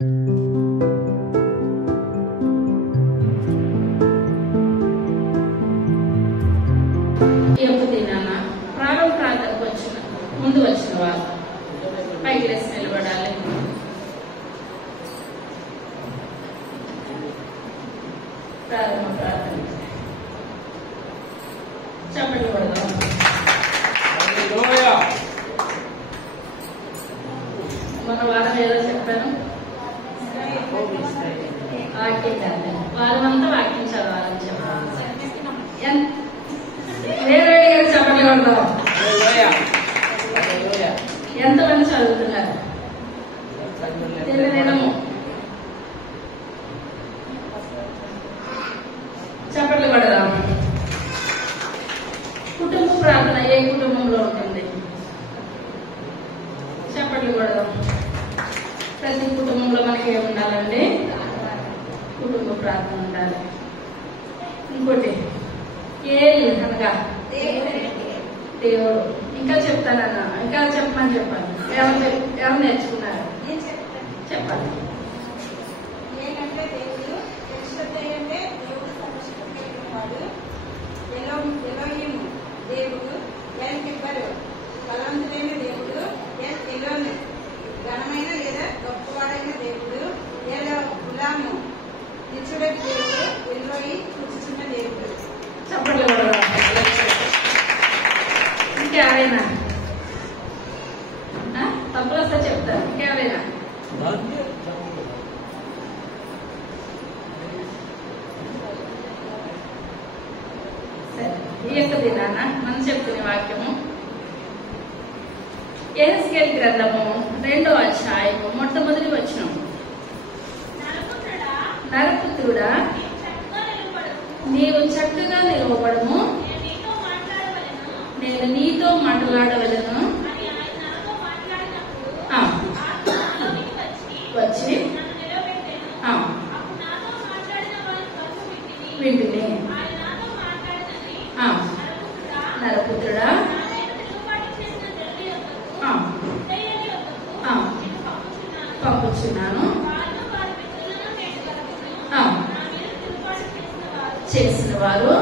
ఈ యొక్క దినాన ప్రారంభ ప్రాంతానికి వచ్చిన ముందు వచ్చిన వారు పైకి లేసి నిలబడాలి. ప్రారంభ ప్రార్థన చప్పట్లు కొడదాం. మన వారం ఏదో చెప్పాను, వాక్యం కాదు, వారం అంతా వాక్యం చదవాలని చెప్పాను. చప్పట్లు కొడదాం. ఎంతమంది చదువుతున్నారు? తెలియదేమో. చప్పట్లు కొడదాం. కుటుంబ ప్రార్థన ఏ కుటుంబంలో ఉంటుంది? చప్పట్లు కొడదాం. ప్రతి కుటుంబంలో మనకి ఏమి ఉండాలండి? కుటుంబ ప్రార్థన ఉండాలి. ఇంకోటి ఏది అనగా దేవుడు. ఇంకా చెప్తానన్నా, ఇంకా చెప్పమని చెప్పాలి. ఎవరు నేర్చుకున్నారు? చెప్పాలి. ఏంటంటే దేవుడు పరిశుద్ధుడైన దేవుడు సర్వశక్తుడైన వాడు. ఎలోహిము దేవుడు, ఎల్ కిబ్బరు బలవంతుడైన దేవుడు, ఎల్ ఎలోను ఘనమైన లేదా గొప్పవాడైన దేవుడు, ఎల్ గులాము నిత్యుడైన దేవుడు, ఎల్లోయి కూర్చున్న దేవుడు. చప్పట్లు కొడదాం. ఇంకెవరైనా తప్పులు వస్తే చెప్తారు. ఇంకెవరైనా? సరే, ఈ యొక్క దినాన మనం చెప్తున్న వాక్యము యెహెజ్కేలు గ్రంథము 2వ అధ్యాయము మొట్టమొదటి వచనం. నరపుత్రుడా, నీవు చక్కగా నిలవబడము, నేను నీతో మాట్లాడవలను. వచ్చి వింటిని. నరపుత్రుడా, పంపుచున్నాను. చేసిన వారు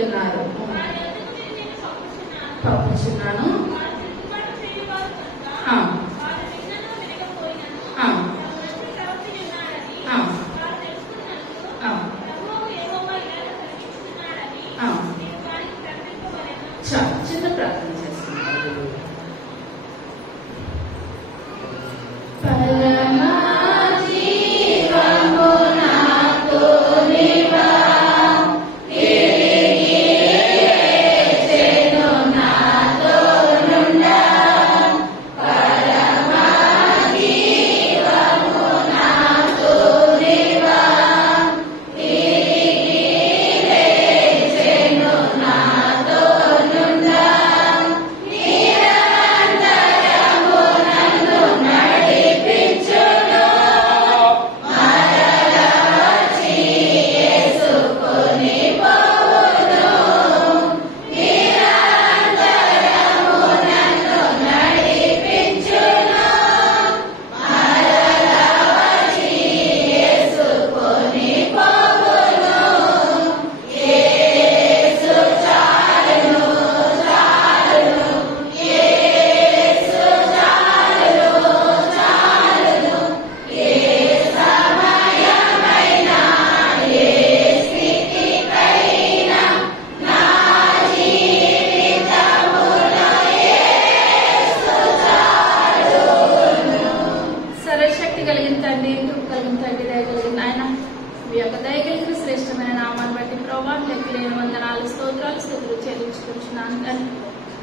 ఉన్నారు. పంపుచున్నాను. చిన్న ప్రార్థన చేస్తున్నాను.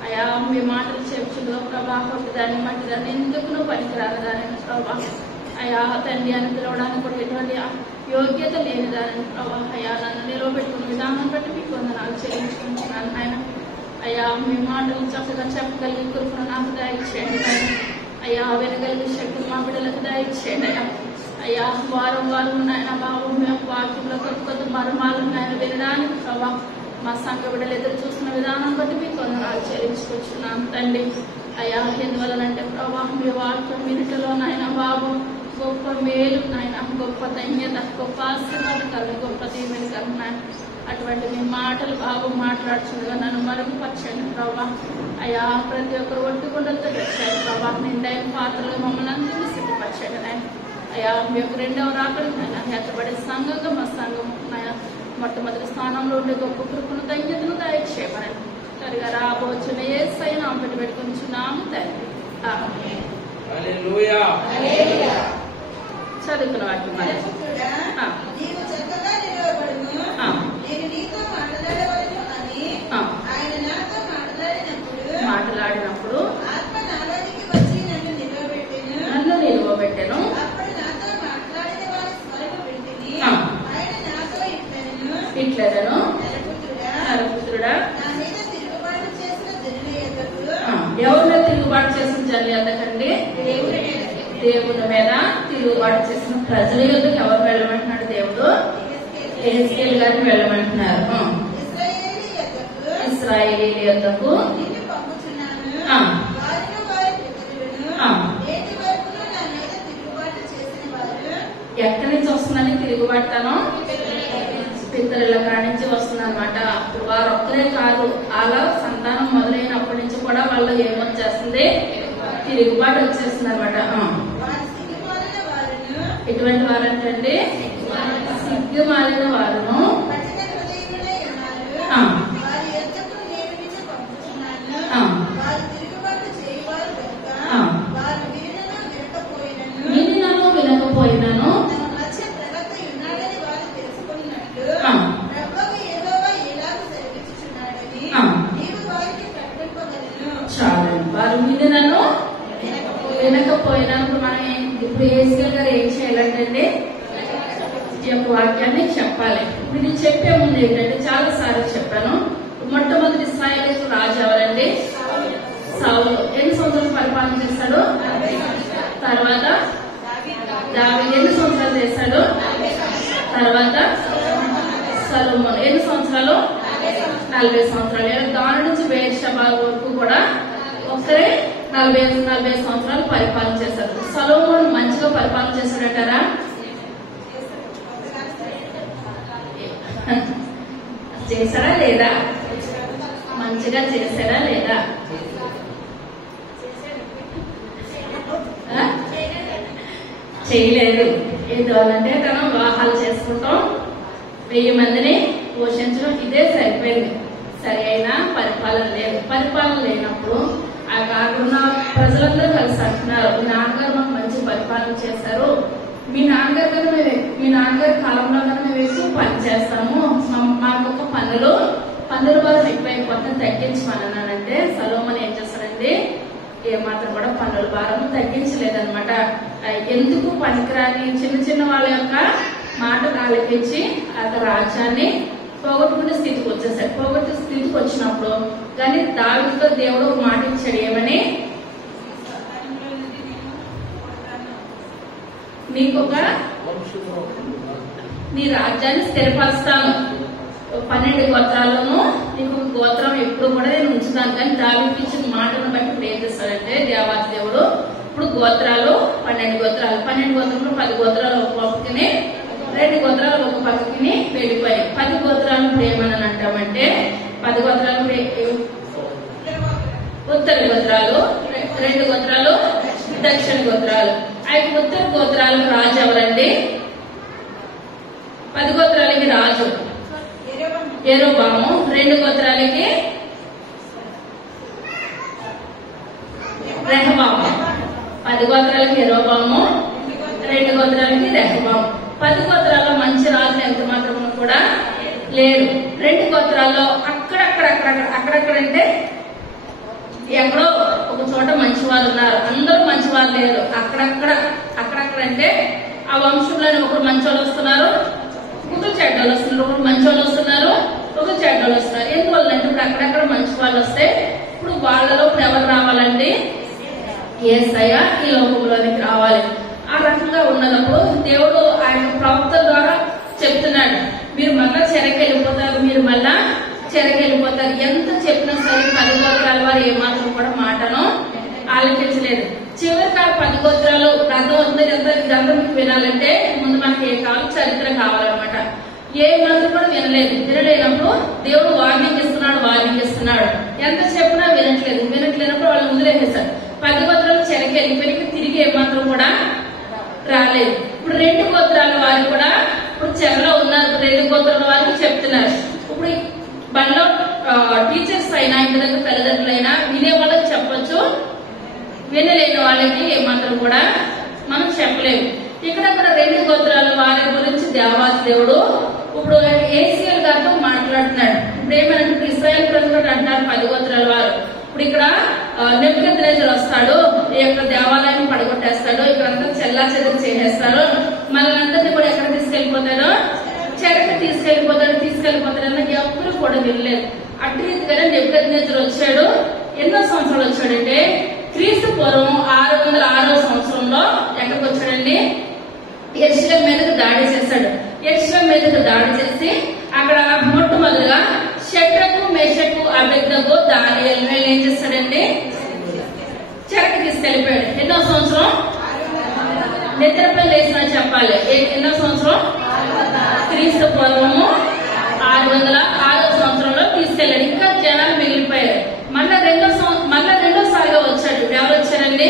అయా మీ మాటలు చెప్పుచులో ప్రభా దాన్ని మట్టి దాన్ని ఎందుకు పనికిరాని దానిని ప్రభా అయా తండ్రి అని పిలవడానికి కూడా ఎటువంటి యోగ్యత లేని దానిని ప్రభా అయా నన్ను నిలవబెట్టుకున్న విధానం బట్టి మీకు వందనాలు చెల్లించుకుంటున్నాను ఆయన. అయ్యా మీ మాటలు చక్కగా చెప్పగలిగి కృపను నాకు దయచేయండి ఆయన. అయ్యా వినగలిగే శక్తులు మా బిడ్డలకు దయచేయండి అయ్యా. అయ్యా వారం నాయన బాబు మేము వాక్యంలో కొత్త మర్మాలు నాయన వినడానికి ప్రభా మా సంఘ బిడ్డలు ఎదురు చూస్తున్న విధానం బట్టి మీకు వందనాలు చెల్లించుకొచ్చున్నాను తండ్రి. అయ్యా ఎందువలనంటే ప్రభా మీ వాక్యం వినుటలో నాయన బాబు గొప్ప మేలు నాయన గొప్ప ధన్యత గొప్ప ఆశీర్వాదకరం గొప్ప దీవెనకరం నాయన అటువంటి మీ మాటలు బాబు మాట్లాడుతుండగా నన్ను మరుగుపరచండి ప్రభా అయ్యా ప్రతి ఒక్కరు ఒట్టుకుండలతో పెట్టారు ప్రభా నిండైన పాత్రలు మమ్మల్ని అందరినీ సిద్ధపరచండి నాయన అయ్యా మీ యొక్క రెండవ రాకడికి నాయన హెచ్చబడే సంఘంగా మా సంఘం నాయన మొట్టమొదటి స్థానంలో ఉండే గొప్ప కృపను ధన్యతను దయచేయమని సరిగా రాబోచున్న యేసయ్య నామమున పెట్టుకుంటున్నాము తండ్రి ఆమేన్. హల్లెలూయా. చదువుకున్న వాక్యం మరి. నీవు చక్కగా నిలవబడును, నేను నీతో మాట్లాడవలను అని ఆయన నాతో మాట్లాడినప్పుడు ఆత్మ నాలోనికి వచ్చి నన్ను నిలవబెట్టెను. అప్పుడు నాతో మాట్లాడిన వారి స్వరము వింటిని. ఆయన నాతో ఇట్లనెను, నరపుత్రుడా, నా మీద తిరుగుబాటు చేసిన జనుల యొద్దకు. ఎవరి మీద తిరుగుబాటు చేసిన జనుల యొద్దకండి? దేవుని మీద తిరుగుబాటు చేసిన ప్రజల యొద్దకు ఎవరు వెళ్ళమంటున్నాడు? దేవుడు యెహెజ్కేలు గారిని వెళ్ళమంటున్నారు. ఇశ్రాయేలీయుల యొద్దకు నిన్ను పంపుచున్నాను. ఆ. వారిని వారి పితరులను ఆ. నేటి వరకును నా మీద తిరుగుబాటు చేసిన వారు ఎక్కడి నుంచి వస్తుందని తిరుగుబాటుతాను? పితరుల కాడి నుంచి వస్తుంది అనమాట. వారు ఒక్కరే కాదు, అలా సంతానం మొదలైనప్పటి నుంచి కూడా వాళ్ళు ఏమొచ్చేస్తుంది? తిరుగుబాటు వచ్చేస్తుంది అనమాట. వారి సిగ్గుమాలిన వారును ఎటువంటి వారంటే సిగ్గుమాలిన వారును కఠిన హృదయములై ఉన్నారు. ఆ. వారి యొద్దకు నేను నిన్ను పంపుచున్నాను. ఆ. వారు తిరుగుబాటు చేయువారు కనుక ఆ. వారు వినను వినకపోయినను వినకపోయినాను తమ మధ్య ప్రవక్త ఉన్నాడని వారు తెలుసుకున్నట్లు ఆ. ప్రభువు యెహోవా ఎలాగూ సెలవిచ్చుచున్నాడని ఆ. నీవు వారికి ప్రకటింపగలను. చాలు. వారు వినను వినకపోయినప్పుడు మనం ఇప్పుడు యెహెజ్కేలు గారు ఏం చేయాలంటే ఈ యొక్క వాక్యాన్ని చెప్పాలి. ఇది చెప్పే ముందు ఏంటంటే చాలా సార్లు చెప్పాను. మొట్టమొదటి ఇశ్రాయేలు రాజు ఎవరండి? సౌలు. ఎన్ని సంవత్సరాలు పరిపాలన చేశాడు? తర్వాత దావీదు ఎన్ని సంవత్సరాలు చేశాడు? తర్వాత సొలొమోను ఎన్ని సంవత్సరాలు? 40 సంవత్సరాలు. దాని నుంచి బెయేర్షెబా వరకు కూడా ఒక్కరే 40 సంవత్సరాలు పరిపాలన చేశారు. సొలొమోను మంచిగా పరిపాలన చేశాడంటారా? చేశాడా లేదా? మంచిగా చేశాడా లేదా? చేయలేదు. ఎందువల్లంటే తన వివాహాలు చేసుకుంటాం, 1000 మందిని పోషించడం ఇదే సరిపోయింది. సరి అయిన పరిపాలన లేదు. పరిపాలన లేనప్పుడు ఆ కాకుండా ప్రజలందరూ కలిసి అంటున్నారు, మీ నాన్నగారు మాకు మంచి పరిపాలన చేశారు, మీ నాన్నగారు కన్నా మీ నాన్నగారి కాలంలో కన్నా మేము ఎక్కువ పని చేస్తాము, మాకు ఒక పన్నుల భారం ఎక్కువైపోతుంది తగ్గించమన్నానంటే సొలొమోను ఏం చేస్తాడండి? ఏమాత్రం కూడా పన్నుల భారం తగ్గించలేదన్నమాట. ఎందుకు పనికిరాని చిన్న చిన్న వాళ్ళ యొక్క మాట ఆలకించి ఆ రాజ్యాన్ని పోగొట్టుకునే స్థితికి వచ్చేసాడు. పోగొట్టే స్థితికి వచ్చినప్పుడు కానీ దావీదుతో దేవుడు ఒక మాట ఇచ్చాడు. ఏమని? నీకొక నీ రాజ్యాన్ని స్థిరపరుస్తాను, 12 గోత్రాల్లోనూ నీకు ఒక గోత్రం ఎప్పుడు కూడా నేను ఉంచుతాను. కానీ దావీదుకి ఇచ్చిన మాటను బట్టి ఇప్పుడు ఏం చేస్తాడంటే దేవాది దేవుడు ఇప్పుడు గోత్రాలు 12 గోత్రాలు 12 గోత్రంలో 10 గోత్రాలు ఒక పక్కనే 2 గోత్రాలు ఒక పక్కకి వెళ్ళిపోయాయి. 10 గోత్రాలు ఇప్పుడు ఏమని అంటామంటే 10 గోత్రాలు ఉత్తర గోత్రాలు, 2 గోత్రాలు దక్షిణ గోత్రాలు. 5 ఉత్తర గోత్రాలకు రాజు ఎవరండి? 10 గోత్రాలకి రాజు యెరోబాము, 2 గోత్రాలకి రెహబాము. 10 గోత్రాలకి యెరోబాము, 2 గోత్రాలకి రెహబాము. 10 గోత్రాల్లో మంచి రాజులు ఎంత మాత్రం కూడా లేరు. 2 గోత్రాల్లో అక్కడక్కడ అంటే ఎక్కడో ఒక చోట మంచి వాళ్ళు ఉన్నారు, అందరూ మంచి వాళ్ళు లేరు. అక్కడక్కడ అంటే ఆ వంశంలోని ఒకరు మంచి వాళ్ళు వస్తున్నారు, ఒకరు చెడ్డ వాళ్ళు వస్తున్నారు, ఒకరు మంచి వాళ్ళు వస్తున్నారు, ఒకరు చెడ్డ వాళ్ళు వస్తున్నారు. ఎందువల్లంటే ఇప్పుడు అక్కడక్కడ మంచి వాళ్ళు వస్తే ఇప్పుడు వాళ్ళలో ఎవరు రావాలండి? యేసయ్య ఈ లోకంలోనికి రావాలి. ఆ రకంగా ఉన్నప్పుడు దేవుడు ఆయన ప్రవక్త ద్వారా చెప్తున్నాడు, మీరు మళ్ళా చెరకెళ్ళిపోతారు, మీరు మళ్ళా చెరకెళ్ళిపోతారు. ఎంత చెప్పినా సరే 10 గోత్రాల వారు ఏమాత్రం కూడా మాటను అర్థమవుతుంది. ఇదంతా మీకు వినాలంటే ముందు మనకి ఏ కాలం చరిత్ర కావాలన్నమాట. ఏ మంత్రం కూడా వినలేనప్పుడు దేవుడు వార్నింగ్ ఇస్తున్నాడు. ఎంత చెప్పినా వినట్లేనప్పుడు వాళ్ళు వదిలేసేశారు. 10 గోత్రాలు చెరకెళ్ళిపోయి తిరిగి ఏ మంత్రం కూడా రాలేదు. ఇప్పుడు 2 గోత్రాల వారు కూడా ఇప్పుడు చెరలో ఉన్నారు. 2 గోత్రాల వారికి చెప్తున్నారు. ఇప్పుడు మనలో టీచర్స్ అయినా ఇంటి దగ్గర తల్లిదండ్రులైనా వినే వాళ్ళకి చెప్పొచ్చు, వినలేని వాళ్ళకి ఏ మాత్రం కూడా మనం చెప్పలేము. ఇక్కడ 2 గోత్రాల వారి గురించి దేవాది దేవుడు ఇప్పుడు ఏసీఎల్ గారితో మాట్లాడుతున్నాడు. ఇప్పుడు ఏమంటే ఇశ్రాయేల్ ప్రజలు అంటారు 10 గోత్రాల వారు. ఇప్పుడు ఇక్కడ నెబుకద్నెజరు వస్తాడు, ఈ యొక్క దేవాలయాన్ని పడగొట్టేస్తాడు, ఇక్కడంతా చెల్లాచెదరు చేసేస్తాడు, మనల్ని కూడా ఎక్కడ తీసుకెళ్లిపోతారో చెరకు తీసుకెళ్లిపోతాడన్న ఎవరు కూడా వినలేదు. అటు రీతిగానే నెబుకద్నెజరు వచ్చాడు. ఎన్నో సంవత్సరాలు వచ్చాడంటే క్రీస్తు పూర్వం 606వ సంవత్సరంలో ఎక్కడికి వచ్చాడండి? యెరూషలేము మీదకి దాడి చేశాడు. యెరూషలేము మీదకి దాడి చేసి అక్కడ మొట్టమొదటిగా షడ్రకు, మేషకు, అబేద్నెగో, దానియేలు ఏం చేస్తాడండి? చెరకు తీసుకెళ్లిపోయాడు. ఎన్నో సంవత్సరం? నిద్రపై లేచిన చెప్పాలి. ఎన్నో సంవత్సరం? క్రీస్తు పూర్వము 606వ సంవత్సరంలో తీసుకెళ్లాడు. ఇంకా జనాలు మిగిలిపోయారు. మళ్ళా రెండోసారిగా వచ్చాడు. ఎవరు వచ్చారండి?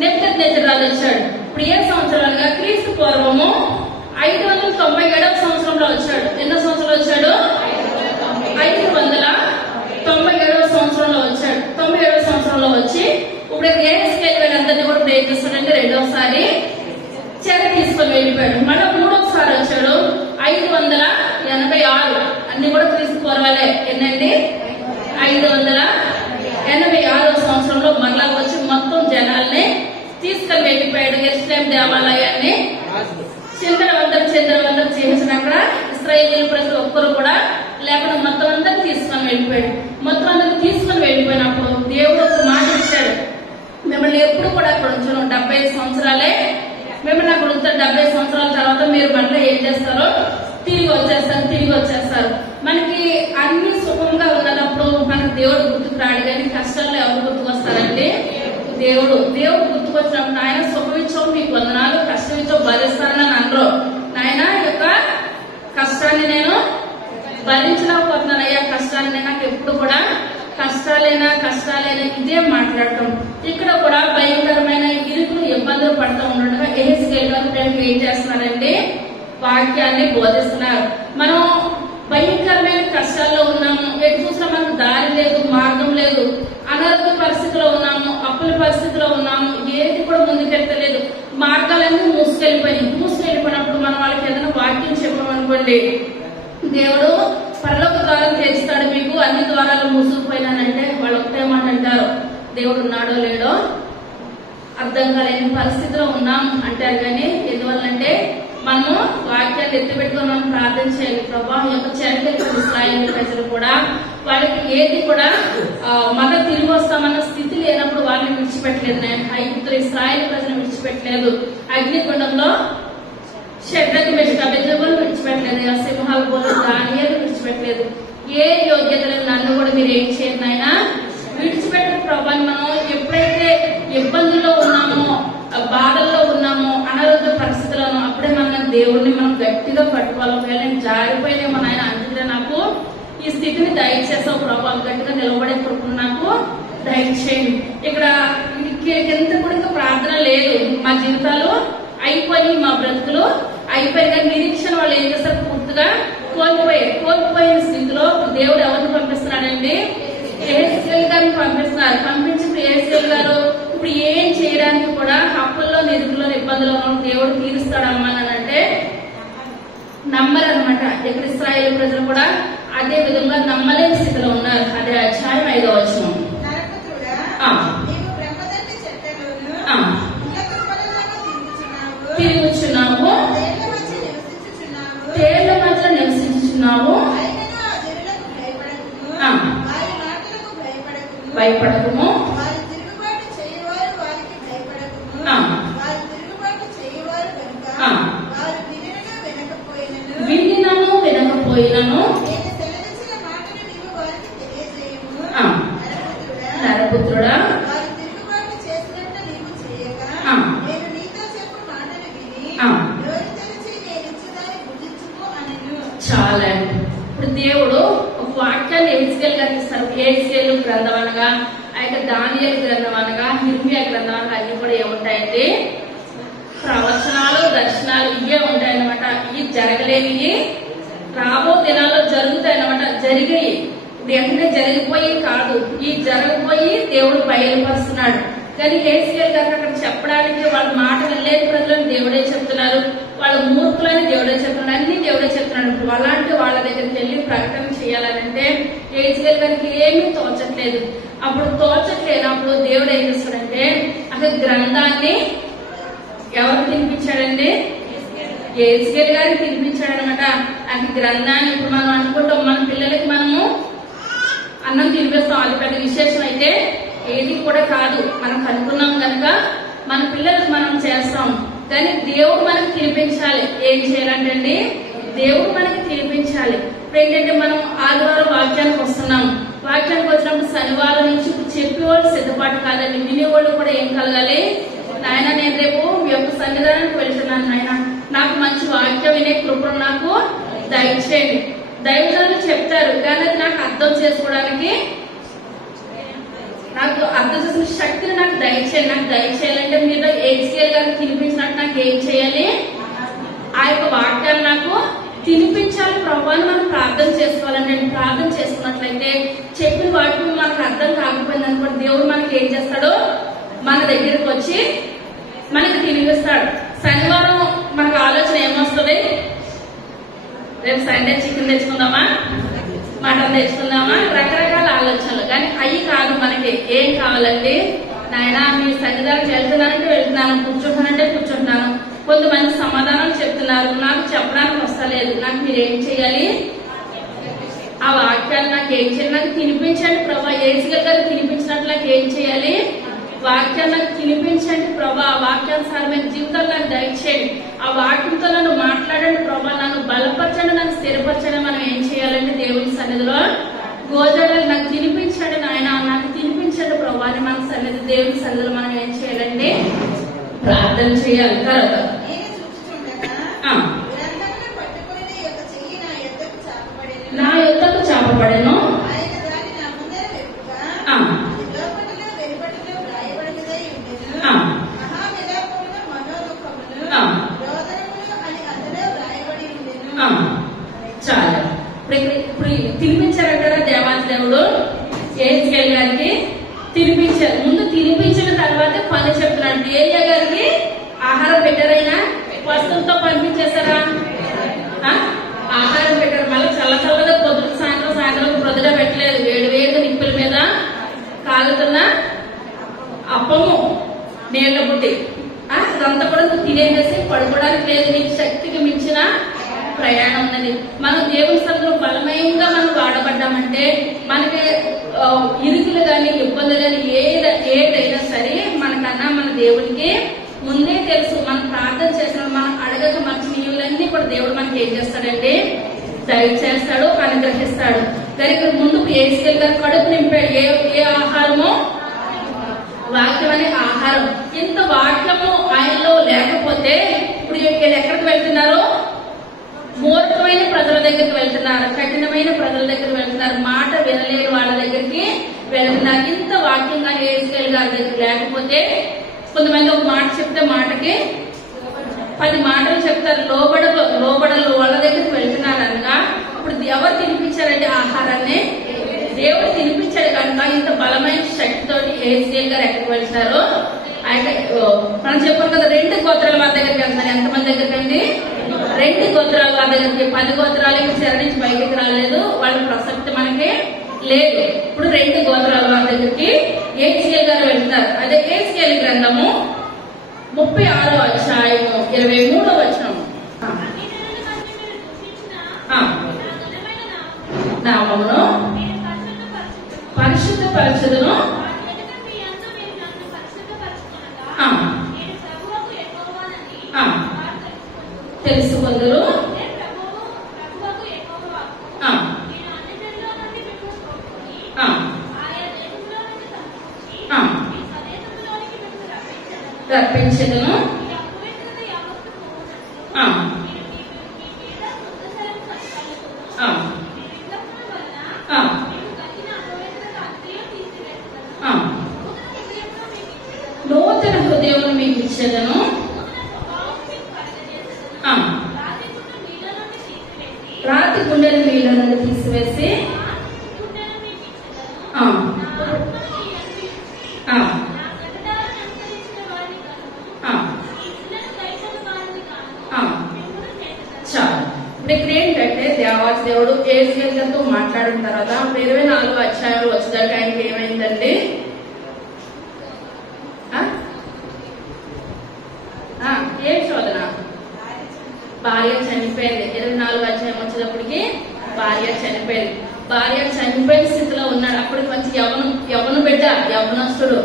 నెబుకద్నెజరు వచ్చాడు. ఇప్పుడు ఏ సంవత్సరాలుగా? క్రీస్తు పూర్వము 597వ సంవత్సరంలో వచ్చాడు. ఎన్నో సంవత్సరంలో వచ్చాడు? 597వ సంవత్సరంలో వచ్చాడు. 97వ సంవత్సరంలో వచ్చి ఇప్పుడు ఏసుకెళ్ళి అందరినీ కూడా ఇప్పుడు ఏం చేస్తాడంటే రెండోసారి చెర తీసుకొని వెళ్ళిపోయాడు. మళ్ళీ మూడోసారి వచ్చాడు 586. అన్ని కూడా క్రీస్తు పూర్వాలే. ఎన్నండి? 586వ సంవత్సరంలో మరలా వచ్చి మొత్తం జనాల్ని తీసుకొని వెళ్ళిపోయాడు. యెరూషలేము దేవాలయాన్ని చిందరవందరు చేసిన అక్కడ ఇశ్రాయేలు ప్రజలు ఒక్కరు కూడా లేకుండా మొత్తం అందరూ తీసుకొని వెళ్ళిపోయాడు. మొత్తం అందరూ తీసుకొని వెళ్ళిపోయినప్పుడు దేవుడు ఒక మాట ఇచ్చాడు, మిమ్మల్ని ఎప్పుడు కూడా అక్కడ ఉంచను, 75 సంవత్సరాలే మిమ్మల్ని అక్కడ ఉంచారు. 70 సంవత్సరాల తర్వాత మీరు మళ్ళీ ఏం చేస్తారో తిరిగి వచ్చేస్తారు. మనకి అన్ని సుఖంగా ఉన్నప్పుడు మనకు దేవుడు గుర్తుకు రాడు, కానీ కష్టాల్లో ఎవరు గుర్తుకు వస్తారంటే దేవుడు గుర్తుకొచ్చినప్పుడు ఆయన సుఖం ఇచ్చావు, మీకు వందనాలు, కష్టం ఇచ్చావు, భరిస్తానని అనరు. నాయన యొక్క కష్టాన్ని నేను భరించలేకపోతున్నాను, అయ్యా కష్టాన్ని నాకు ఎప్పుడు కూడా కష్టాలైనా ఇదే మాట్లాడటం. ఇక్కడ కూడా భయంకరమైన ఇరుకులు ఇబ్బందులు పడుతూ ఉండగా యెహెజ్కేలు ఏం చేస్తున్నారంటే వాక్యాన్ని బోధిస్తున్నారు. మనం భయంకరమైన కష్టాల్లో ఉన్నాము, ఎటు చూసినా మనకు దారి లేదు, మార్గం లేదు, అనారోగ్య పరిస్థితిలో ఉన్నాము, అప్పుల పరిస్థితిలో ఉన్నాము, ఏది కూడా ముందుకెళ్తలేదు, మార్గాలన్నీ మూసుకెళ్లిపోయినప్పుడు మనం వాళ్ళకి ఏదైనా వాక్యం చెప్పమనుకోండి, దేవుడు పరలోక ద్వారం తెరుస్తాడు, మీకు అన్ని ద్వారాలు మూసుకుపోయినానంటే వాళ్ళు ఒకటే మాట అంటారు, దేవుడు ఉన్నాడో లేడో అర్థం కాలేని పరిస్థితిలో ఉన్నాం అంటారు. కానీ ఎందువల్లంటే మనము వాక్యాలు ఎత్తిపెట్టుకుని మనం ప్రార్థన చేయాలి. ప్రభా యొక్క చరిత్ర ఇశ్రాయేలు ప్రజలు కూడా వాళ్ళకి ఏది కూడా మళ్ళీ తిరిగి వస్తామన్న స్థితి లేనప్పుడు వాళ్ళని విడిచిపెట్టలేదు. ఐగుప్తులు ఇశ్రాయేలు ప్రజలను విడిచిపెట్టలేదు, అగ్నిగుండంలో షడ్రకు, మెషకు, అబేద్నెగోను విడిచిపెట్టలేదు, సింహాల బోలు దానియేలు విడిచిపెట్టలేదు. ఏ యోగ్యత లేదు, నన్ను కూడా మీరు ఏం చేయండి నాయనా విడిచిపెట్టిన ప్రభాని. మనం ఎప్పుడైతే ఇబ్బందుల్లో ఉన్నామో, బాధల్లో ఉన్నామో, అనారోగ్య పరిస్థితుల్లో అప్పుడే దేవుడిని మనం గట్టిగా పట్టుకోవాలి. ఒకవేళ నేను జారిపోయినేమో నాయన, అందుకే నాకు ఈ స్థితిని దయచేసావు ప్రభావ, గట్టిగా నిలబడే కృపను నాకు దయచేయండి. ఇక్కడ ఎంత కూడా ఇంకా ప్రార్థన లేదు, మా జీవితాలు అయిపోయి, మా బ్రతుకులు అయిపోయి, కానీ నిరీక్షణ వాళ్ళు ఏం చేస్తారు, పూర్తిగా కోల్పోయిన స్థితిలో దేవుడు ఎవరిని పంపిస్తున్నాడండి? యెహెజ్కేలు గారిని పంపిస్తున్నారు. పంపించిన యెహెజ్కేలు గారు ఇప్పుడు ఏం చేయడానికి కూడా అప్పుల్లో, నిధుల్లో, ఇబ్బందుల్లో దేవుడు తీరుస్తాడమ్మా అని అంటే నమ్మరనమాట. ఇక్కడ ఇశ్రాయేలు ప్రజలు కూడా అదే విధంగా నమ్మలేని స్థితిలో ఉన్నారు. అదే అధ్యాయం 5వ వచనం. తిరుగుచున్నాము, తేళ్ల మధ్య నివసించుచున్నాము, భయపడకుము, వినినను వినకపోయినను నరపుత్రుడా గ్రంథం అనగా, ఆ యొక్క దానియేలు గ్రంథం అనగా, యిర్మీయా గ్రంథం అనగా అన్ని కూడా ఏముంటాయండి? ప్రవచనాలు, దర్శనాలు ఇవే ఉంటాయన్నమాట. ఇవి జరగలేనివి రాబో దినాల్లో జరుగుతాయి అన్నమాట. జరిగాయి, ఇప్పుడు వెంటనే జరిగిపోయి కాదు, ఈ జరగపోయి దేవుడు బయలుపరుస్తున్నాడు. కానీ హెజ్కేల్ గారు అక్కడ చెప్పడానికి వాళ్ళ మాట వినలేని ప్రజలను దేవుడే చెప్తున్నారు, వాళ్ళ మూర్ఖులని దేవుడే చెప్తున్నాడు, అన్ని దేవుడే చెప్తున్నాడు. ఇప్పుడు అలాంటి వాళ్ళ దగ్గరికి వెళ్ళి ప్రకటన చేయాలంటే హెజ్కేల్ గారికి ఏమీ తోచట్లేదు. అప్పుడు తోచట్లేనప్పుడు దేవుడు ఏం చేస్తాడంటే అక్కడ గ్రంథాన్ని ఎవరు తినిపించాడండి? హెజ్కేల్ గారికి తినిపించాడు అనమాట. ఆ గ్రంథాన్ని ఇప్పుడు మనం అనుకుంటాం మన పిల్లలకి మనము అన్నం తినిపిస్తాం, అది పెద్ద విశేషం అయితే ఏది కూడా కాదు. మనం కనుక్కున్నాం కనుక మన పిల్లలకు మనం చేస్తాం. కానీ దేవుడు మనకి తినిపించాలి. ఏం చేయాలంటే దేవుడు మనకి తినిపించాలి. ఇప్పుడు ఏంటంటే మనం ఆదివారం వాక్యానికి వస్తున్నాం, వాక్యానికి వచ్చినప్పుడు శనివారం నుంచి చెప్పేవాళ్ళు సిద్ధపాటు కాదండి, వినేవాళ్ళు కూడా ఏం కలగాలి? నాయన నేను రేపు మీ యొక్క సన్నిధానానికి వెళ్తున్నాను, నాయన నాకు మంచి వాక్యం వినే కృపను నాకు దయచేయండి. దైవజనులు చెప్తారు కానీ అది నాకు అర్థం చేసుకోవడానికి, నాకు అర్థం చేసిన శక్తిని నాకు దయచేయండి. నాకు దయచేయాలంటే మీరు హెజ్కేల్ గారికి తినిపించినట్టు నాకు ఏం చేయాలి? ఆ యొక్క వాక్యాన్ని నాకు తినిపించాలి ప్రభు అని మనం ప్రార్థన చేసుకోవాలంటే, ప్రార్థన చేసుకున్నట్లయితే చెప్పిన వాక్యం మనకు అర్థం కాకపోయింది అనుకోండి, దేవుడు మనకి ఏం చేస్తాడు? మన దగ్గరికి వచ్చి మనకి తినిపిస్తాడు. శనివారం మనకు ఆలోచన ఏమొస్తుంది? రేపు సండే చికెన్ తెచ్చుకుందామా, మటన్ తెచ్చుకుందామా, రకరకాల ఆలోచనలు. కానీ అవి కాదు, మనకి ఏం కావాలండి? నాయన మీ సన్నిధానికి వెళ్తున్నానంటే వెళ్తున్నాను, కూర్చుంటానంటే కూర్చుంటున్నాను. కొంతమంది సమాధానం చెప్తున్నారు, నాకు చెప్పడానికి వస్తలేదు, నాకు మీరేం చేయాలి? ఆ వాక్యాన్ని నాకు ఏం చేయాలి? నాకు తినిపించండి ప్రభా. హెజ్కేల్ గారు తినిపించినట్లు నాకు ఏం చేయాలి? వాక్యాన్ని నాకు తినిపించండి ప్రభా. ఆ వాక్యానుసారమైన జీవితాలు నాకు దయచేయండి. ఆ వాక్యంతో నన్ను మాట్లాడండి ప్రభా, నన్ను బలపరచండి, నన్ను స్థిరపరచండి. మనం ఏం చేయాలంటే దేవుని సన్నిధిలో గోజాడాలి. నాకు తినిపించండి నాయన, నాకు తినిపించండి ప్రభా అని మన సన్నిధి దేవుని సన్నిధిలో మనం ఏం చేయాలంటే ప్రార్థన చేయాలి. తర్వాత నా యొద్దకు చాపబడెను, చాలా ఇప్పుడు తినిపించారంటారా దేవాది దేవుడు హెజ్కేల్ గారికి తినిపించారు. ముందు తినిపించిన తర్వాత పని చెప్తున్నాడు. ఏలియా గారికి ఆహారం పెట్టారైనా వస్తువులతో పంపించేశారా? ఆహారం పెట్టారు. మళ్ళీ చల్ల చల్లగా పొద్దున సాయంత్రం సాయంత్రం ప్రొద్దుగా పెట్టలేదు, వేడి వేడి నిప్పుల మీద కాలుతున్న అప్పము నీళ్ల బుట్టి అదంతా కూడా తినేసి పడుకోవడానికి లేదు. నీకు శక్తికి మించిన ప్రయాణం ఉన్నది. మనం దేవుని సన్నిధిలో బలమయంగా మనం వాడబడ్డామంటే మనకి ఇరుకులు గాని ఇబ్బందులు గాని ఏదైనా సరే మనకన్నా మన దేవుడికి ముందే తెలుసు. మనం ప్రార్థన చేసిన మనం అడగక మంచి నీళ్ళన్నీ కూడా దేవుడు మనకి ఏం చేస్తాడంటే దయచేస్తాడు, అనుగ్రహిస్తాడు. దానికి ముందు హెజ్కేల్ గారు కడుపు నింపాడు. ఏ ఆహారమో వాక్యం అనే ఆహారం. ఇంత వాక్యము ఆయనలో లేకపోతే ఇప్పుడు ఎక్కడికి వెళ్తున్నారు? మూర్ఖమైన ప్రజల దగ్గరికి వెళ్తున్నారు, కఠినమైన ప్రజల దగ్గరికి వెళ్తున్నారు, మాట వినలేని వాళ్ళ దగ్గరికి వెళ్తున్నారు. ఇంత వాక్యం కానీ హెజ్కేల్ గారి దగ్గర లేకపోతే కొంతమంది ఒక మాట చెప్తే మాటకి 10 మాటలు చెప్తారు. లోబడలు వాళ్ళ దగ్గరికి వెళ్తున్నారు అనగా ఇప్పుడు ఎవరు తినిపించారంటే ఆహారాన్ని దేవుడు తినిపించాడు కనుక ఇంత బలమైన శక్తితో హెజ్కేల్ గారు ఎక్కడికి వెళ్తున్నారు? ఆయన మనం చెప్పాం కదా 2 గోత్రాల వారి దగ్గరికి వెళ్తున్నారు. ఎంతమంది దగ్గరికి అండి? 2 గోత్రాల వారి దగ్గరికి. 10 గోత్రాలకి చెర నుంచి బయటికి రాలేదు, వాళ్ళ ప్రసక్తి మనకి లేదు. ఇప్పుడు 2 గోత్రాల వారి దగ్గరికి హెజ్కేల్ గారు వెళ్తున్నారు. అదే హెజ్కేల్ గ్రంథము 36వ అధ్యాయము 23వ వచనం. నామమును పరిశుద్ధపరచుదును, తెలుసుకుందరు. రప్పించదును. హృదయం మీకు ఇచ్చేదను. రాతి గుండెను మీలో నుండి తీసివేసి చాలు. ఇప్పుడు ఇక్కడ ఏంటంటే దేవాసి దేవుడు ఏజ్తో మాట్లాడిన తర్వాత 24 అధ్యాయంలో వచ్చేదాకా ఆయనకి ఏమైందండి? ఏం శోధన? భార్య చనిపోయింది. 24 అధ్యాయం వచ్చేటప్పటికి భార్య చనిపోయింది. భార్య చనిపోయిన స్థితిలో ఉన్నాడు. అప్పటికి వచ్చి యవ్వన బిడ్డ, యవ్వనస్తుడు.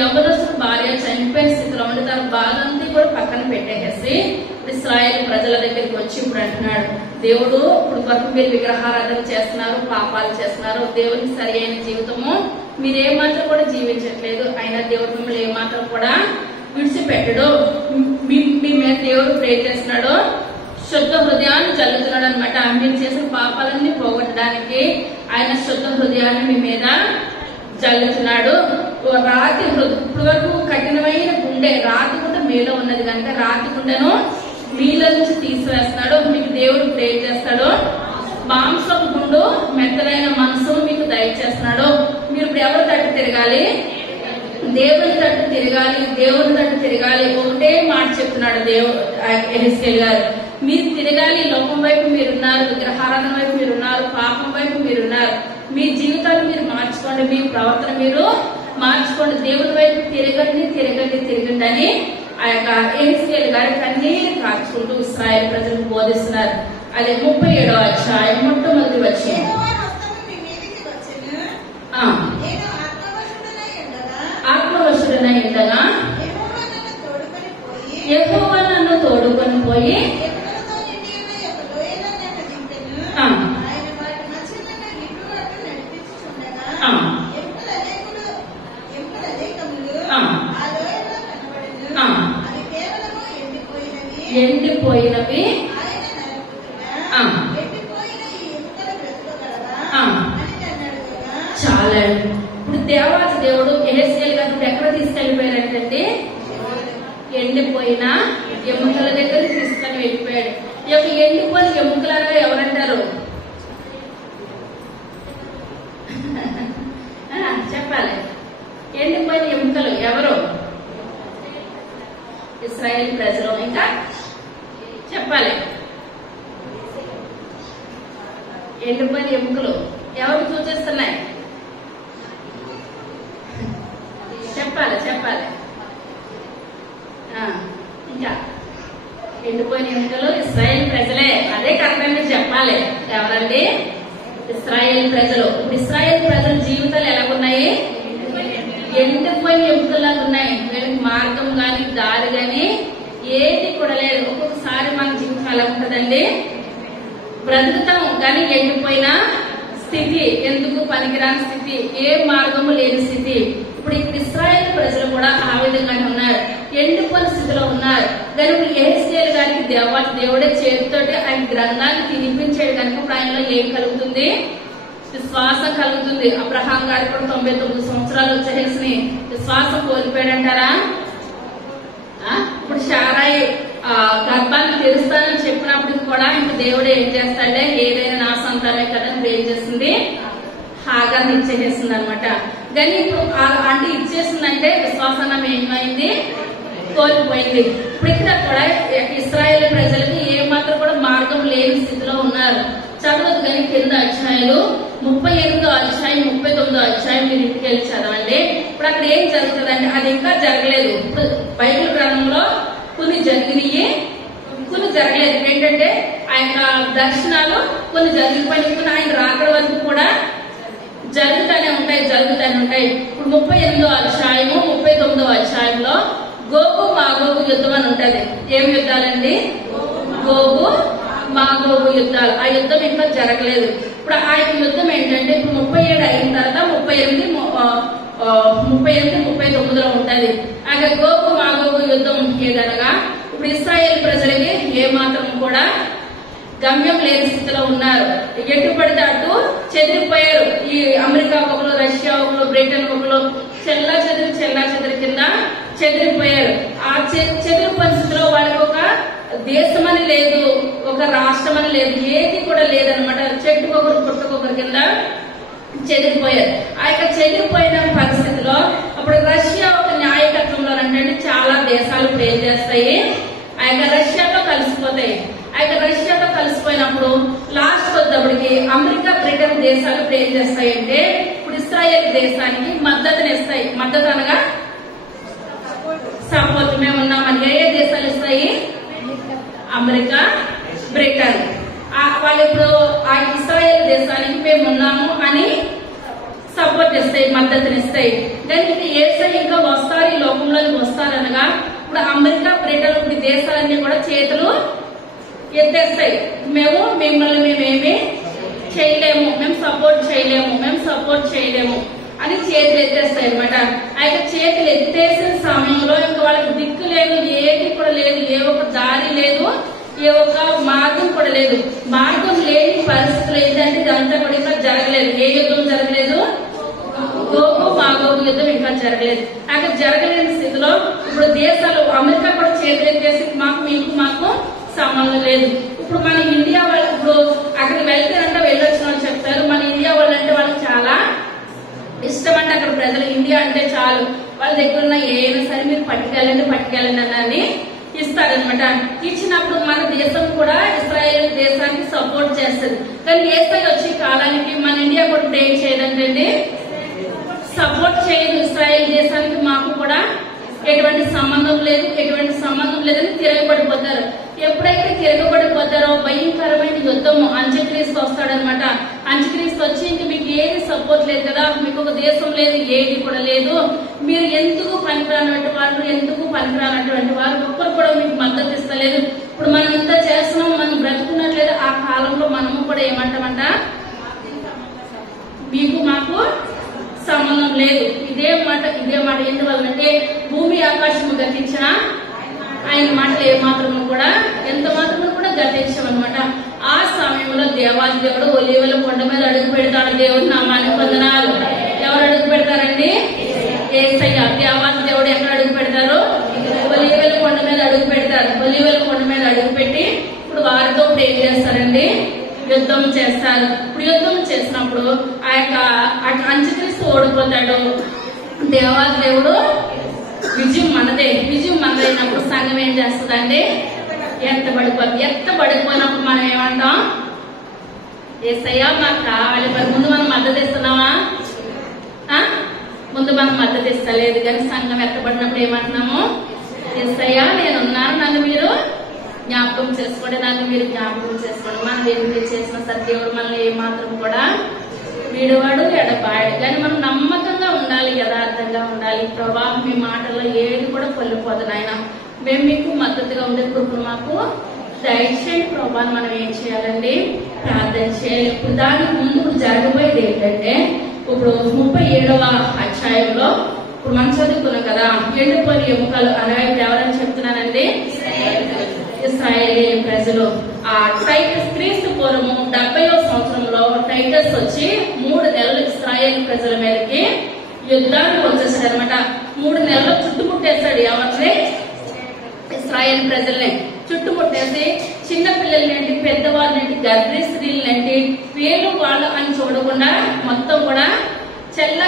యవ్వనస్తుడు భార్య చనిపోయిన స్థితిలో ఉండి తన బాధంతా కూడా పక్కన పెట్టేసి ఇశ్రాయేలు ప్రజల దగ్గరికి వచ్చి ఇప్పుడు అంటున్నాడు, దేవుడు ఇప్పుడు వరకు మీరు విగ్రహారాధన చేస్తున్నారు, పాపాలు చేస్తున్నారు, దేవునికి సరి అయిన జీవితము మీరు ఏమాత్రం కూడా జీవించట్లేదు. అయినా దేవుడు మిమ్మల్ని ఏమాత్రం కూడా విడిచిపెట్టడు. మీ మీద దేవుడు ప్రేర్ చేస్తున్నాడు, శుద్ధ హృదయాన్ని జల్లుతున్నాడు అనమాట. మీరు చేసిన పాపాలన్నీ పోగొట్టడానికి ఆయన శుద్ధ హృదయాన్ని మీ మీద జల్లుతున్నాడు. రాతి ఇప్పుడు వరకు కఠినమైన గుండె, రాతి గుండె మీలో ఉన్నది కనుక రాతి గుండెను మీలో నుంచి తీసివేస్తున్నాడు. మీకు దేవుడు ప్రేర్ చేస్తాడు. మాంసపు గుండు మెత్తలైన మనసు మీకు దయచేస్తున్నాడు. మీరు ఇప్పుడు ఎవరి తట్టు తిరగాలి? దేవుని తట్టు తిరగాలి. దేవుని తట్టు తిరగాలి. ఒకటే మాట చెప్తున్నాడు దేవుడు యెహెజ్కేలు గారు, మీరు తిరగాలి. లోకం వైపు మీరున్నారు, విగ్రహారాధన వైపు మీరున్నారు, పాపం వైపు మీరున్నారు. మీ జీవితాన్ని మీరు మార్చుకోండి, మీ ప్రవర్తన మీరు మార్చుకోండి, దేవుని వైపు తిరగండి తిరగండి తిరగండి అని ఆ యొక్క యెహెజ్కేలు గారు కన్నీరు కార్చుకుంటూ ఇశ్రాయేలు ప్రజలకు బోధిస్తున్నారు. అదే 37వ అధ్యాయం మొట్టమొదటి వచ్చింది. ఆత్మవశుడనై ఉండగా యెహోవా నన్ను తోడుకొని పోయి ఎండిపోయినవి చాలా. ఇప్పుడు దేవాసి దేవుడు యెహెజ్కేలు గారు ఎక్కడ తీసుకెళ్లిపోయారంటే ఎండిపోయిన ఎముకల దగ్గర తీసుకొని వెళ్ళిపోయాడు. ఈ యొక్క ఎండిపోయిన ఎముకలుగా ఎవరంటారు? చెప్పాలి. ఎండిపోయిన ఎముకలు ఎవరు? ఇశ్రాయేలు ప్రజలు. ఇంకా చెప్పాలి. ఎండిపోయిన ఎముకలు ఎవరు సూచిస్తున్నాయి? చెప్పాలి చెప్పాలి. ఇంకా ఎండిపోయిన ఎముకలు ఇశ్రాయేలు ప్రజలే. అదే కరెక్ట్ మీరు చెప్పాలి. ఎవరండి? ఇశ్రాయేలు ప్రజలు. ఇశ్రాయేలు ప్రజల జీవితాలు ఎలాగున్నాయి? ఎండిపోయిన ఎముకలాగా ఉన్నాయి. వీళ్ళకి మార్గం గాని దారి గాని ఏది కూడా లేదు. ఒక్కొక్కసారి మన జీవితం ఎలా ఉంటదండి? బ్రతుకుతాం కానీ ఎండిపోయిన స్థితి, ఎందుకు పనికిరాని స్థితి, ఏ మార్గము లేని స్థితి. ఇప్పుడు ఇశ్రాయేలు ప్రజలు కూడా ఆ విధంగానే ఉన్నారు, ఎండిపోయిన స్థితిలో ఉన్నారు. కనుక యెహెజ్కేలు గారికి దేవుడే చేతితోటి ఆయన గ్రంథాన్ని తినిపించాడు కనుక ఇప్పుడు ఆయనలో ఏం కలుగుతుంది? విశ్వాసం కలుగుతుంది. అబ్రహాం గారికి కూడా 99 సంవత్సరాలు వచ్చేసి విశ్వాసం కోల్పోయాడంటారా? ఇప్పుడు శారాయి గర్భాన్ని తెరుస్తానని చెప్పినప్పటికి కూడా ఇంక దేవుడు ఏం చేస్తాడే, ఏదైనా నా సంతానమే కదా ఏం చేస్తుంది? హాగర్ని ఇచ్చేసేసింది అనమాట. కానీ ఇప్పుడు అంటే ఇచ్చేసిందంటే విశ్వాసాన్ని ఏమైంది? కోల్పోయింది. ఇప్పుడు ఇక్కడ కూడా ఇశ్రాయేలు ప్రజలకి ఏ మాత్రం కూడా మార్గం లేని స్థితిలో ఉన్నారు. చదవదు కానీ కింద అధ్యాయులు 38వ అధ్యాయం 39వ అధ్యాయం మీరు ఇంటికి వెళ్ళి చదవండి. ఇప్పుడు అక్కడ ఏం జరుగుతుందంటే అది ఇంకా జరగలేదు. ఇప్పుడు బైబిల్ గ్రంథంలో కొన్ని జరిగినాయి, కొన్ని జరగలేదు. ఏంటంటే ఆయన దర్శనాలు కొన్ని జరిగిపోయిన ఆయన రాకడ వరకు కూడా జరుగుతూనే ఉంటాయి. ఇప్పుడు 38వ అధ్యాయము 39వ అధ్యాయంలో గోగు మాగోగు యుద్ధం అని ఉంటది. ఏం యుద్ధాలండి? గోగు మాగోగు యుద్ధాలు. ఆ యుద్ధం ఇంకా జరగలేదు. ఇప్పుడు ఆ యుద్ధం ఏంటంటే ఇప్పుడు 37 అయిన తర్వాత 38, 39లో ఉంటది. అయితే గోగు మాగోగు యుద్ధం ఏదనగా ఇప్పుడు ఇశ్రాయేలు ప్రజలకి ఏ మాత్రం కూడా గమ్యం లేని స్థితిలో ఉన్నారు. ఎటు పడితే అటు చెదిరిపోయారు. ఈ అమెరికా ఒకరు, రష్యా ఒకరు, బ్రిటన్ ఒకరు చెల్లా చెదిరి కింద చెదిరిపోయారు. ఆ చెదిరిపోయిన స్థితిలో వాళ్ళకి ఒక దేశం అని లేదు, ఒక రాష్ట్రం అని లేదు, ఏది కూడా లేదనమాట. చెట్టుకొకరు పుట్టకొకరు కింద చెదిరిపోయారు. ఆ యొక్క చెదిరిపోయిన పరిస్థితిలో అప్పుడు రష్యా ఒక నాయకత్వంలో అంటే చాలా దేశాలు ఇప్పుడు ఏం చేస్తాయి, ఆ యొక్క రష్యాతో కలిసిపోతాయి. ఆ యొక్క రష్యాతో కలిసిపోయినప్పుడు లాస్ట్ వచ్చేటప్పటికి అమెరికా, బ్రిటన్ దేశాలు ఇప్పుడు ఏం చేస్తాయంటే ఇప్పుడు ఇస్రాయేల్ దేశానికి మద్దతునిస్తాయి. మద్దతు అనగా సపోర్ట్ మేము ఉన్నామని. ఏ దేశాలు ఇస్తాయి? America, Britain. వాళ్ళు ఇప్పుడు ఆ ఇస్రాయేల్ దేశానికి మేము ఉన్నాము అని సపోర్ట్ ఇస్తాయి, మద్దతునిస్తాయి. దానికి యేసయ్య ఇంకా వస్తారు, ఈ లోకంలోకి వస్తారనగా ఇప్పుడు అమెరికా, బ్రిటన్ ఇప్పుడు దేశాలన్నీ కూడా చేతులు ఎత్తేస్తాయి. మేము మిమ్మల్ని మేమేమి చేయలేము, మేము సపోర్ట్ చేయలేము అని చేతులు ఎత్తేస్తాయి అనమాట. ఆ యొక్క చేతులు ఎత్తేసిన సమయంలో ఇంకా వాళ్ళకి దిక్కు లేదు, ఏది కూడా లేదు, ఏ ఒక్క దారి లేదు, ఏ ఒక్క మార్గం కూడా లేదు. మార్గం లేని పరిస్థితులు ఏంటంటే ఇదంతా కూడా ఇంకా జరగలేదు. ఏ యుద్ధం జరగలేదు? గోగు మాగోగు యుద్ధం ఇంకా జరగలేదు. అక్కడ జరగలేని స్థితిలో ఇప్పుడు దేశాలు అమెరికా కూడా చేతులు ఎత్తేసి మాకు సంబంధం లేదు. ఇప్పుడు మన ఇండియా వాళ్ళు ఇప్పుడు అక్కడికి వెళ్తారంటే వెళ్ళొచ్చిన వాళ్ళు చెప్తారు, మన ఇండియా వాళ్ళు అంటే వాళ్ళకి చాలా ఇష్టం అంట. అక్కడ ప్రజలు ఇండియా అంటే చాలు, వాళ్ళ దగ్గర ఉన్న ఏమైనా సరే మీరు పట్టుకెళ్ళండి అన్నది ఇస్తారనమాట. ఇచ్చినప్పుడు మన దేశం కూడా ఇస్రాయేల్ దేశానికి సపోర్ట్ చేస్తుంది. కానీ యేసయ్య వచ్చే కాలానికి మన ఇండియా కూడా ఏం చేయదంటే సపోర్ట్ చేయదు ఇస్రాయేల్ దేశానికి. మాకు కూడా ఎటువంటి సంబంధం లేదని తిరగబడిపోతారు. ఎప్పుడైతే తిరగబడిపోతారో భయంకరమైన యుద్ధము అంత్యక్రీస్తు వస్తాడనమాట. అంత్యక్రీస్తు వచ్చి ఇంక మీకు ఏది సపోర్ట్ లేదు కదా, మీకు ఒక దేశం లేదు, ఏది కూడా లేదు, మీరు ఎందుకు పనికిరానటువంటి వారు ఒక్కరు కూడా మీకు మద్దతు ఇస్తలేదు. ఇప్పుడు మనం ఇంత చేస్తున్నాం, మనం బ్రతుకున్నట్లేదు. ఆ కాలంలో మనము కూడా ఏమంటామంట, మీకు మాకు సంబంధం లేదు. ఇదే మాట ఎందువల్లంటే భూమి ఆకాశము గతించిన ఆయన మాటలు ఎంత మాత్రము కూడా గతించమన్నమాట. ఆ సమయంలో దేవాది దేవుడు ఒలీవల కొండ మీద అడుగు పెడతాడు. దేవుడి నామానికి వందనాలు. ఎవరు అడుగు పెడతారండి? యేసయ్య. దేవాది దేవుడు ఎక్కడ అడుగు పెడతారు? ఒలీవల కొండ మీద అడుగు పెడతారు. ఒలీవల కొండ మీద అడుగు పెట్టి ఇప్పుడు వారితో ఏం చేస్తారండి? యుద్ధం చేస్తారు. ఇప్పుడు యుద్ధం చేసినప్పుడు ఆ యొక్క అంత్యక్రీస్తు ఓడిపోతాడు. దేవాది దేవుడు విజయం మనదైనప్పుడు సంఘం ఏం చేస్తుందండి? ఎత్తబడిపోయినప్పుడు మనం ఏమంటాం? యేసయ్య మాకు కావాలి. మరి ముందు మనం మద్దతు ఇస్తున్నామా? ముందు మనం మద్దతు ఇస్తలేదు. కానీ సంఘం ఎత్తబడినప్పుడు ఏమంటున్నాము? యేసయ్య నేనున్నాను, నన్ను మీరు జ్ఞాపకం చేసుకోండి. మనం ఏమి చేసిన సత్యవుడు మనల్ని ఏమాత్రం కూడా వీడువాడు ఎడబాడు. కానీ మనం నమ్మకంగా ఉండాలి, యథార్థంగా ఉండాలి. ప్రభా మీ మాటల్లో ఏది కూడా పొల్లిపోదు నాయన. మేము మీకు మద్దతుగా ఉండే కృపను మాకు దయచేయండి ప్రభా. మనం ఏం చేయాలండి? ప్రార్థన చేయాలి. ఇప్పుడు దానికి ముందు జరగబోయేది ఏంటంటే ఇప్పుడు 37వ అధ్యాయంలో ఇప్పుడు మనం చదువుకున్నాం కదా, ఎండిపోయిన ఎముకలు అనగా ఎవరని చెప్తున్నానండి? ఇశ్రాయేలీ ప్రజలు. ఆ టైటస్ క్రీస్తు పూర్వము 70వ సంవత్సరంలో టైటస్ వచ్చి 3 నెలలు ఇశ్రాయేల్ ప్రజల మీదకి యుద్ధానికి వచ్చేసాడు అనమాట. 3 నెలలు చుట్టుముట్టేశాడు. ఎవరిని? ఇశ్రాయేల్ ప్రజల్ని చుట్టుముట్టేసి చిన్న పిల్లలనేంటి, పెద్దవాళ్ళనేంటి, గర్భిణీ స్త్రీలనేంటి, వీళ్ళు వాళ్ళు అని చూడకుండా మొత్తం కూడా చెల్లా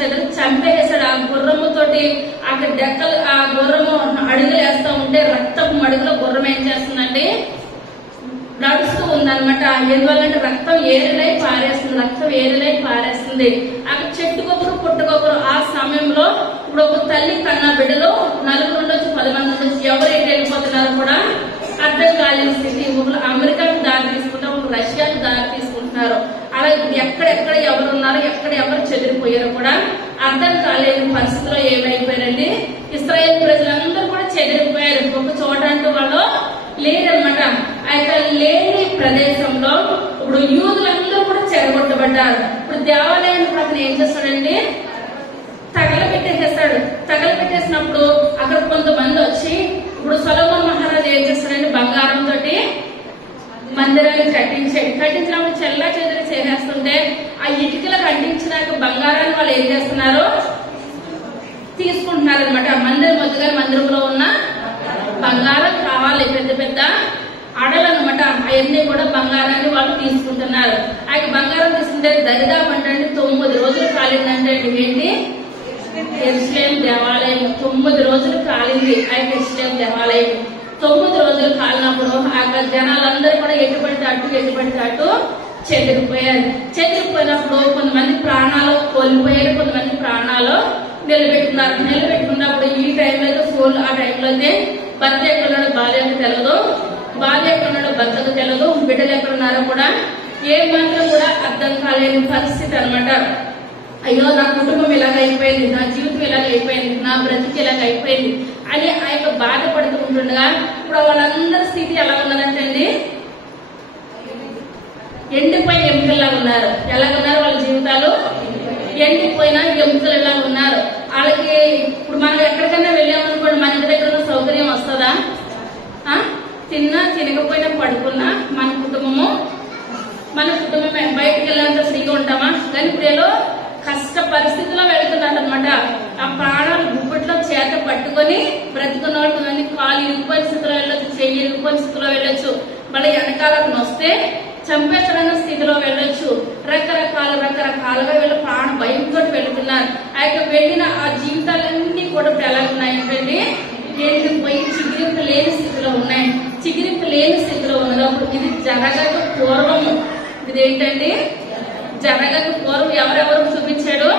చెదరు చంపేసాడు. ఆ గుర్రముతోటి అక్కడ డెక్కలు, ఆ గుర్రము అడుగులు వేస్తా ఉంటే రక్తపు అడుగులో గుర్రం ఏం చేస్తుందండి? నడుస్తూ ఉందన్నమాట. ఎందువల్లంటే రక్తం ఏరులై పారేస్తుంది. అక్కడ చెట్టుకొకరు పుట్టుకొకరు. ఆ సమయంలో ఇప్పుడు ఒక తల్లి కన్నా బిడ్డలు 4 ఉండొచ్చు, 10 మంది ఉండొచ్చు. ఎవరు ఏంటి వెళ్ళిపోతున్నారో కూడా అర్థం కాలేని స్థితి. ఒకరు అమెరికాకు దారి తీసుకుంటారు, ఒకరు రష్యాకు దారి తీసుకుంటున్నారు. అలా ఎక్కడెక్కడ ఎవరున్నారో, ఎక్కడ ఎవరు చెదిరిపోయారో కూడా అర్థం కాలేని పరిస్థితిలో ఏమైపోయారండి? ఇశ్రాయేల్ ప్రజలందరూ కూడా చెదిరిపోయారు. ఒక చోట అంటూ వాళ్ళు లేదనమాట. ఆ యొక్క లేని ప్రదేశంలో ఇప్పుడు యూదులందరూ కూడా చెరగొట్టబడ్డారు. ఇప్పుడు దేవాలయాన్ని అతను ఏం చేస్తాడండి? తగలబెట్టేసినప్పుడు అక్కడ కొంతమంది వచ్చి ఇప్పుడు సొలొమోను మహారాజు ఏం చేస్తాడండి? బంగారంతో మందిరాన్ని కట్టించినప్పుడు చెల్లా చెదరి చేసేస్తుంటే ఆ ఇటుకలకు అంటించినాక బంగారాన్ని వాళ్ళు ఏం చేస్తున్నారు? తీసుకుంటున్నారు అనమాట. మందిరం వద్దుగా మందిరంలో ఉన్న బంగారం కావాలి, పెద్ద పెద్ద అడలు అనమాట. అవన్నీ కూడా బంగారాన్ని వాళ్ళు తీసుకుంటున్నారు. ఆ బంగారం తీసుకుంటే దరిదాపు అంటే 9 రోజులు కాలిందంటే ఏంటి, యెరూషలేము దేవాలయం 9 రోజులు కాలింది. ఆ యెరూషలేము దేవాలయం 9 రోజులు కాలినప్పుడు ఆ జనాలందరూ కూడా ఎటుపడితే అటు చెదిరిపోయారు. చెదిరిపోయినప్పుడు కొంతమంది ప్రాణాలు కోల్పోయారు, కొంతమంది ప్రాణాలు నిలబెట్టుకున్నప్పుడు ఈ టైంలో అయితే ఫోన్, ఆ టైంలో అయితే భర్త ఎక్కడున్నాడు భార్యకు తెలియదు, భార్య ఎక్కడున్నాడు భర్తకు తెలియదు, బిడ్డలు ఎక్కడున్నారో కూడా ఏ మాత్రం కూడా అర్థం కాలేని పరిస్థితి అనమాట. అయ్యో నా కుటుంబం ఇలాగ అయిపోయింది, నా జీవితం ఇలాగ అయిపోయింది, నా బ్రతికి ఇలాగ అయిపోయింది అని ఆ యొక్క బాధపడుతూ ఉంటుండగా ఇప్పుడు వాళ్ళందరి స్థితి ఎలా ఉన్నదంటే ఎండిపోయిన ఎముకల్లా ఉన్నారు. ఎలాగున్నారు వాళ్ళ జీవితాలు? ఎండిపోయిన ఎముకలు ఎలా ఉన్నారు. వాళ్ళకి ఇప్పుడు మనం ఎక్కడికైనా వెళ్ళామనుకోండి, మన ఇంటి దగ్గర సౌకర్యం వస్తుందా? తిన్నా తినకపోయినా పడుకున్నా మన కుటుంబమే బయటకు వెళ్ళాలంటే ఫ్రీగా ఉంటామా? కానీ ఇప్పుడు ఏదో కష్ట పరిస్థితిలో వెళ్తున్నారు అనమాట. ఆ ప్రాణాలు గుప్పట్లో చేత పట్టుకొని బ్రతుకున్న వాళ్ళు కొంతమంది కాలు ఇరుక్కుపోయిన స్థితిలో వెళ్ళొచ్చు, చెయ్యి ఇరుక్కుపోయిన స్థితిలో వెళ్ళొచ్చు, మళ్ళీ వెనకాలకు వస్తే చంపేసడైన స్థితిలో వెళ్ళొచ్చు. రకరకాలుగా వీళ్ళు ప్రాణ భయంతో వెళ్తున్నారు. ఆ యొక్క వెళ్ళిన ఆ జీవితాలన్నీ కూడా ఎలా ఉన్నాయంటే ఎండిపోయి చిగిరింపు లేని స్థితిలో ఉన్నాయి. చిగిరింపు లేని స్థితిలో ఉన్నప్పుడు ఇది జరగక పూర్వము, ఇదేంటండి జరగక పూర్వం ఎవరెవరు చూపించాడు?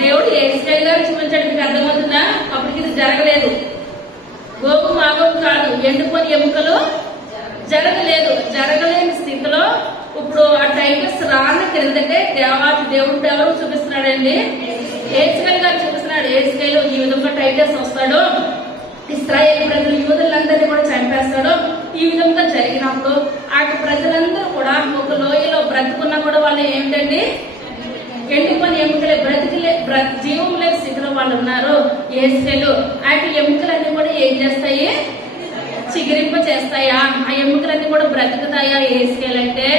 దేవుడు యేసుక్రీస్తు గారు చూపించాడు. మీకు అర్థమవుతుందా? అప్పటికి ఇది జరగలేదు. గోగు మాగోగు కాదు, ఎండిపోని ఎముకలు జరగలేని స్థితిలో ఇప్పుడు ఆ టైటస్ రాన్న క్రిందటే దేవుడు ఎవరు చూపిస్తున్నాడండి? యేసుక్రీస్తు గారు చూపిస్తున్నాడు. యేసుక్రీస్తు ఈ విధంగా టైటస్ వస్తాడు, ఇశ్రాయేలు ప్రజలు యూదులందరినీ కూడా చంపేస్తాడు. ఈ విధంగా జరిగినప్పుడు ఆ ప్రజలందరూ కూడా ఒక లోయలో బ్రతుకున్నా కూడా వాళ్ళు ఏమిటండి ఎండిపోయిన ఎముకలే, జీవం లేని స్థితిలో వాళ్ళు ఉన్నారు. యేసుక్రీస్తు ఆ ఎముకలన్నీ కూడా ఏం చేస్తాయి? చిగిరింప చేస్తాయా? ఆ ఎముకలన్నీ కూడా బ్రతుకుతాయా యేసుక్రీస్తు అంటే?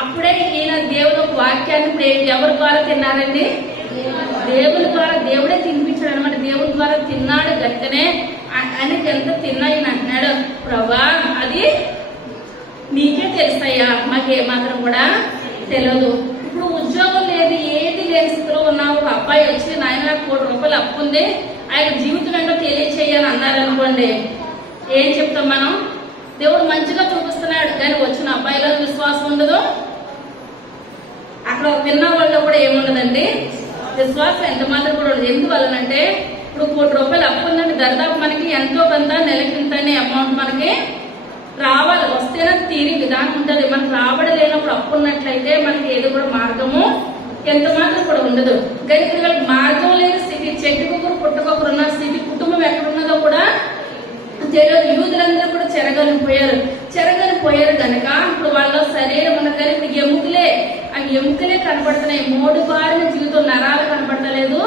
అప్పుడే ఈయన దేవుని వాక్యాన్ని ఇప్పుడు ఎవరి ద్వారా తిన్నారండి? దేవుని ద్వారా. దేవుడే తినిపించాడు అనమాట. దేవుని ద్వారా తిన్నాడు గట్టినే. ఆయనకి ఎంత తిన్నాయి అంటున్నాడు, ప్రభా అది నీకే తెలుస్తాయా, మాకే మాత్రం కూడా తెలియదు. ఇప్పుడు ఉద్యోగం లేదు, ఏది లేని స్థితిలో ఉన్నావు. ఒక అబ్బాయి వచ్చి నాయన నాకు 1 కోటి రూపాయలు అప్పు ఉంది, ఆయన జీవితం ఏంటో తెలియచేయాలని అన్నారనుకోండి, ఏం చెప్తాం మనం? దేవుడు మంచిగా చూపిస్తున్నాడు, కానీ వచ్చిన అబ్బాయిలో విశ్వాసం ఉండదు. అక్కడ విన్న వాళ్ళలో కూడా ఏముండదండి, విశ్వాసం ఎంత మాత్రం కూడా ఉండదు. ఎందువల్లనంటే ఇప్పుడు 1 కోటి రూపాయలు అప్పు ఉందంటే దరిదాపు మనకి ఎంతో కొంత నెలకింతనే అమౌంట్ మనకి రావాలి. వస్తేనే తీరి విధానం ఉంటుంది. మనకు రాబడి లేనప్పుడు అప్పు ఉన్నట్లయితే మనకి ఏదో కూడా మార్గము ఎంత మాత్రం కూడా ఉండదు. కానీ ఇక్కడ మార్గం లేని స్థితి, చెట్టుకొకరు పుట్టకొకరు ఉన్న స్థితి, కుటుంబం ఎక్కడున్నదో కూడా తెలియదు. యూదులందరూ కూడా చెరగలిపోయారు కనుక ఇప్పుడు వాళ్ళ శరీరం ఉన్నది. కానీ ఇప్పుడు ఆ ఎముకలే కనపడుతున్నాయి. మోడు బారిన జీవితం, నరాలు కనపడతలేదు,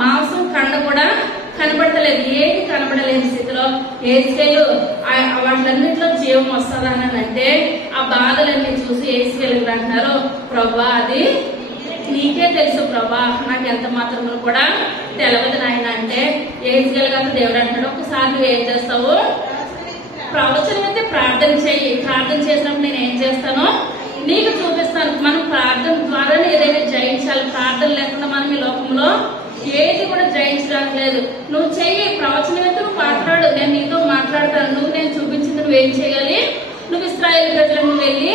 మాంసం కండ కూడా కనపడతలేదు, ఏది కనపడలేని స్థితిలో యేసుక్రీస్తు వాటిలన్నింటిలో జీవం వస్తుందని అంటే ఆ బాధలన్నీ చూసి యేసుక్రీస్తు అంటున్నారు, ప్రభా అది నీకే తెలుసు ప్రభా, నాకు ఎంత మాత్రం కూడా తెలవదు నాయన అంటే యేసుక్రీస్తు గారు దేవుడు అంటున్నాడు, ఒకసారి నువ్వు ఏం చేస్తావు? ప్రవచనం అయితే ప్రార్థన చెయ్యి. ప్రార్థన చేసినప్పుడు నేను ఏం చేస్తానో నీకు చూపిస్తాను. మనం ప్రార్థన ద్వారానే ఏదైనా జయించాలి. ప్రార్థన లేకుండా మనం ఈ లోకంలో ఏది కూడా జయించడానికి లేదు. నువ్వు చెయ్యి, ప్రవచనం అయితే నువ్వు మాట్లాడు, నేను నీతో మాట్లాడతాను. నేను చూపించింది నువ్వేం చేయాలి? నువ్వు ఇశ్రాయేలు ప్రజలకు వెళ్ళి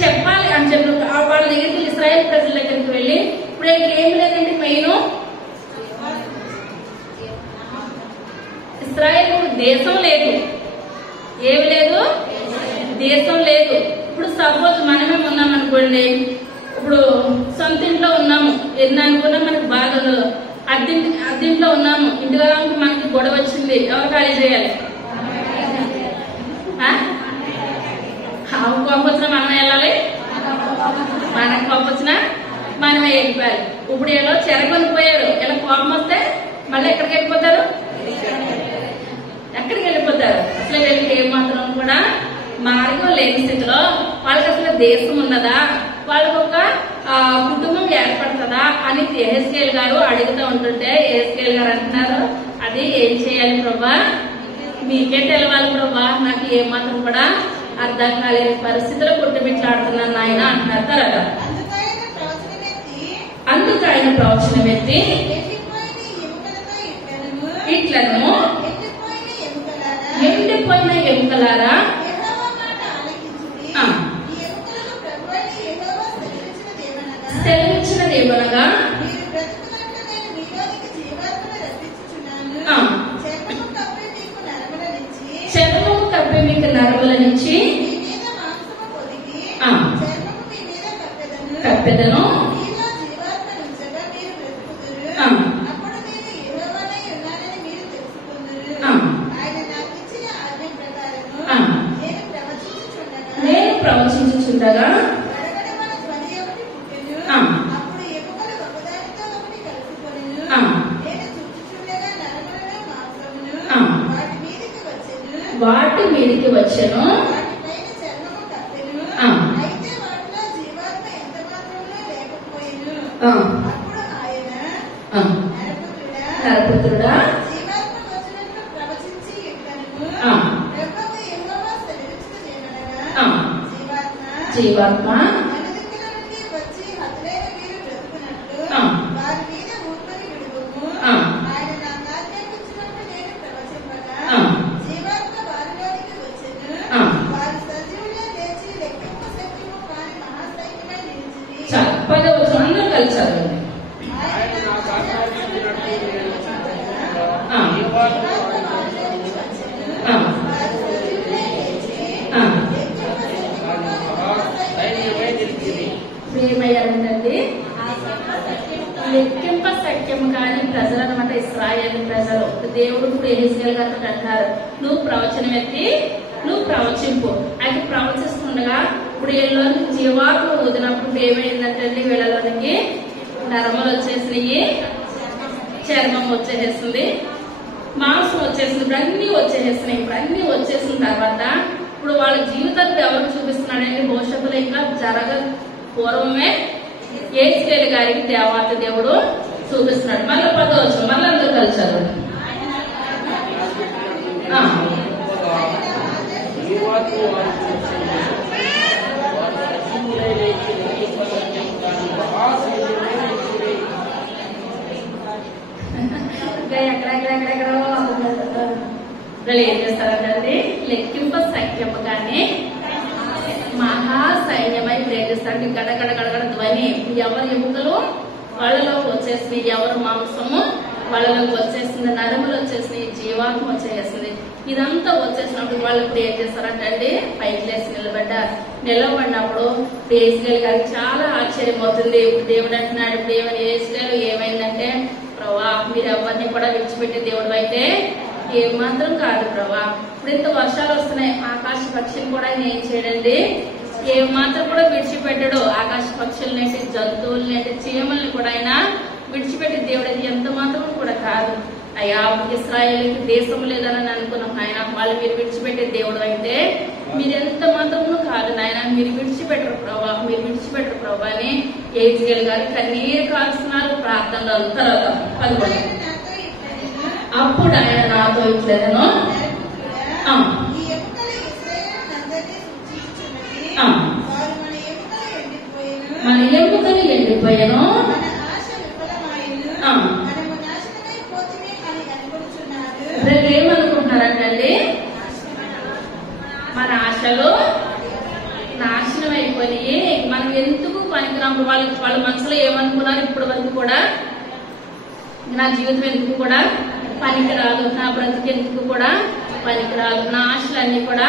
చెప్పాలి అని చెప్పి వాళ్ళ దగ్గరికి ఇశ్రాయేలు ప్రజల దగ్గరికి వెళ్ళి ఇప్పుడు ఏం లేదండి, మెయిన్ ఇశ్రాయేలు దేశం లేదు, ఏమి లేదు, దేశం లేదు. ఇప్పుడు సపోజ్ మనమే ఉన్నాం అనుకోండి, ఇప్పుడు సొంత ఇంట్లో ఉన్నాము, ఎన్ని అనుకున్నా మనకు బాధ ఉండదు. అద్దెంట్లో ఉన్నాము, ఇంటిగా మనకి గొడవ వచ్చింది, ఎవరు ఖాళీ చేయాలి? కోపం వచ్చినా మనమే వెళ్ళాలి, మనకు కోపం వచ్చినా మనమే వెళ్ళిపోయాలి. ఇప్పుడు ఏదో చెరగొనిపోయారు, ఇలా కోపం వస్తే మళ్ళీ ఎక్కడికి వెళ్ళిపోతారు? ఎక్కడికి వెళ్ళిపోతారు? అసలు వీళ్ళకి ఏమాత్రం కూడా మార్గం లేని స్థితిలో వాళ్ళకి అసలు దేశం ఉన్నదా? వాళ్ళకి ఒక కుటుంబం ఏర్పడుతుందా? వస్తుందా అని యెహెజ్కేలు గారు అడుగుతూ ఉంటుంటే యెహెజ్కేలు గారు అంటున్నారు, అది ఏం చేయాలి ప్రభా, మీకే తెలవాలి ప్రభా, నాకు ఏమాత్రం కూడా అర్థం కాలేని పరిస్థితిలో పుట్టుబిట్లాడుతున్నాను నాయన అంటున్నారు. తర్వాత అందుకు ఆయన ప్రవచనం ఎత్తి ఇట్లను ఎండిపోయిన ఎముకలారా సెలవిచ్చినదేమనగా చర్మము కప్పి మీకు నరముల నుంచి కప్పెదను, నేను ప్రవచించుచుండగా వాటి మీదికి వచ్చెను, నరపుత్రుడా జీవాత్మ చాలా 10వ వచనం అందరూ కలిసి చదవండి. ఏమయ్యారంటే లెక్కింప సఖ్యం కానీ ప్రజలు అనమాట, ఇశ్రాయేలు ప్రజలు. దేవుడు ఇప్పుడు యెహెజ్కేలు గారితో అంటారు, నువ్వు ప్రవచనం ఎత్తి నువ్వు ప్రవచింపు. అయితే ప్రవచిస్తుండగా ఇప్పుడు వీళ్ళలోని జీవాత్మ ఊదినప్పుడు ఏమైందంటే వీళ్ళలోనికి నరములు వచ్చేసినాయి, చర్మం వచ్చేసేసింది, మాంసం వచ్చేసింది, ఇప్పుడు అన్ని వచ్చేసేసినాయి. ఇప్పుడు అన్ని వచ్చేసిన తర్వాత ఇప్పుడు వాళ్ళ జీవితాన్ని ఎవరికి చూపిస్తున్నాడండి? భవిష్యత్తులో ఇంకా పూర్వమే యెహెజ్కేలు గారికి దేవాతి దేవుడు చూపిస్తున్నాడు. మళ్ళీ 10వ వచనం మళ్ళీ అందరూ కలిసారు. ఎక్కడెక్కడెక్కడెక్కడో ఏం చేస్తారంటే లెక్కింప సఖ్యం కానీ మహాసైన్యమై ప్రేరిస్తాడు. గడగడ గడగడ ధ్వని, ఎవరి ఎముకలు వాళ్ళలోకి వచ్చేసినాయి, ఎవరు మాంసము వాళ్ళలోకి వచ్చేసింది, నరములు వచ్చేసినాయి, జీవాత్మ వచ్చేసింది. ఇదంతా వచ్చేసినప్పుడు వాళ్ళు ఇప్పుడు ఏం చేస్తారంటే పైకి లేసి నిలబడినప్పుడు యెహెజ్కేలు గారికి చాలా ఆశ్చర్యం అవుతుంది. ఇప్పుడు దేవుడు అంటున్నాడు, ఇప్పుడు యెహెజ్కేలు ఏమైందంటే, ప్రభా మీరు ఎవరిని కూడా విడిచిపెట్టే దేవుడు అయితే ఏమాత్రం కాదు ప్రభా. ఇప్పుడు ఇంత వర్షాలు వస్తున్నాయి, ఆకాశ పక్షిని కూడా ఆయన ఏం చేయడండి, ఏమాత్రం కూడా విడిచిపెట్టడు. ఆకాశ పక్షుల్ని అంటే జంతువుల్ని అంటే చీమల్ని కూడా ఆయన విడిచిపెట్టే దేవుడు అయితే ఎంత మాత్రం కూడా కాదు. అయ్యా ఇశ్రాయేలుకి దేశం లేదని అనుకున్నాం ఆయన, వాళ్ళు మీరు విడిచిపెట్టే దేవుడు అయితే మీరెంత మాత్రము కాదు నాయన, మీరు విడిచిపెట్టరు ప్రభా, మీరు విడిచిపెట్టరు ప్రభా అని యెహెజ్కేలు గారు కన్నీరు కాల్స్తున్నారు ప్రార్థనలో. తర్వాత 11 అప్పుడు ఆయన నాతో ఇట్లను మన ఎముకలు ఎండిపోయాను, ఏమనుకుంటున్నారంటే మన ఆశలు నాశనం అయిపోయి మనం ఎందుకు పనికిరాము. వాళ్ళ మనసులో ఏమనుకున్నారు ఇప్పటి వరకు కూడా, నా జీవితం ఎందుకు కూడా పనికిరాదు, నా బ్రతుకు ఎందుకు కూడా పనికిరాదు, నా ఆశలన్నీ కూడా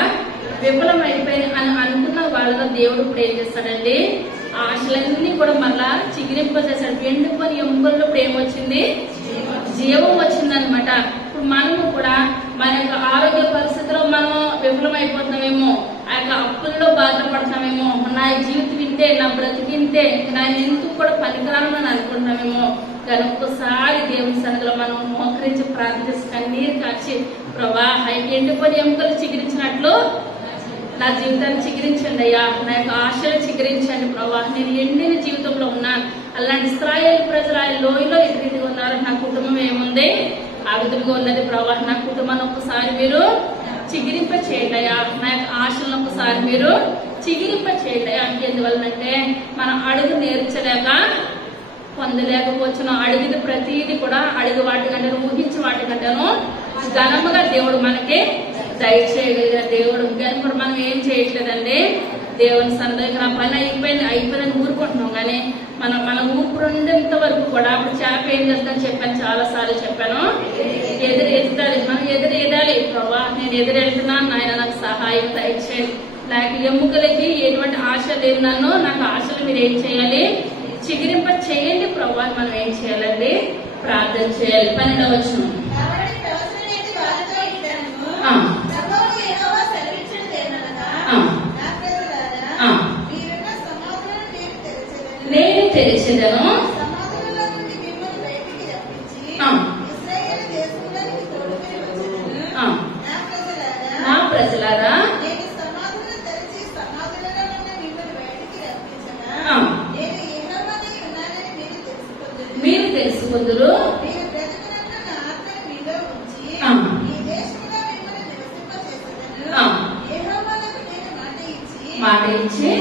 విఫలమైపోయి అని అనుకున్న వాళ్ళలో దేవుడు ఇప్పుడు ఏం చేస్తాడండి, ఆశలన్నీ కూడా మళ్ళా చిగిరింపజేశాడు. ఎండిపోయిన ఎముకల్లో ఇప్పుడు ఏమొచ్చింది, జీవం వచ్చిందనమాట. ఇప్పుడు మనము కూడా మన యొక్క ఆరోగ్య పరిస్థితిలో మనం విఫలమైపోతున్నామేమో, ఆ యొక్క అప్పుల్లో బాధపడుతున్నామేమో, నా జీవితం వింటే నా బ్రతికింటే నేను ఎందుకు కూడా పనికిరాను అనుకుంటున్నామేమో. కానీ ఒక్కసారి దేవుని సన్నిధిలో మనం మోకరించి ప్రార్థించి కన్నీరు కాచి, ప్రభా ఎండిపోయిన ఎముకలు చిగురించినట్లు నా జీవితాన్ని చిగురించండి అయ్యా, నా యొక్క ఆశలు చిగురించండి ప్రభా, నేను ఎండిన జీవితంలో ఉన్నాను, అలాంటి ఇశ్రాయేలు ప్రజలు ఆయన లోయలో ఏ రీతిగా ఉన్నారు. నా కుటుంబం ఏముంది ఆ విధంగా ఉన్నది ప్రభా. నా కుటుంబాన్ని ఒక్కసారి మీరు చిగిరింప చేయండి అయ్యా. నా యొక్క ఆశలను ఒక్కసారి మీరు చిగిరింప చేయండి అయ్యా. ఎందువల్లనంటే మనం అడుగు నేర్చలేక పొందలేకపోవచ్చు. అడిగిన ప్రతిదీ కూడా అడుగు వాటికంటే ఊహించి వాటికంటేను ఘనముగా దేవుడు మనకి దయచేయగలిగిన దేవుడు. కానీ ఇప్పుడు మనం ఏం చేయట్లేదండి. దేవుని సన్నిధికి నా పని అయిపోయిందని ఊరుకుంటున్నాం. కానీ మన ఊపిరుండేంత వరకు కూడా అప్పుడు చేప ఏం చేస్తుందని చెప్పాను, చాలా సార్లు చెప్పాను. ఎదురెత్తాలి, మనం ఎదురెదాలి. ప్రభా నేను ఎదురెళ్తున్నాను నాయన, నాకు సహాయం దయచేయండి. నాకు ఎముకలకి ఎటువంటి ఆశ లేదు. నాకు ఆశలు మీరు ఏం చేయాలి, చిగిరింప చేయండి ప్రభా. మనం ఏం చేయాలండి, ప్రార్థన చేయాలి. 12వ వచనం. నేను తెరిచెదను, నా ప్రజలారా మీరు తెలుసుకుందరు, మాట ఇచ్చి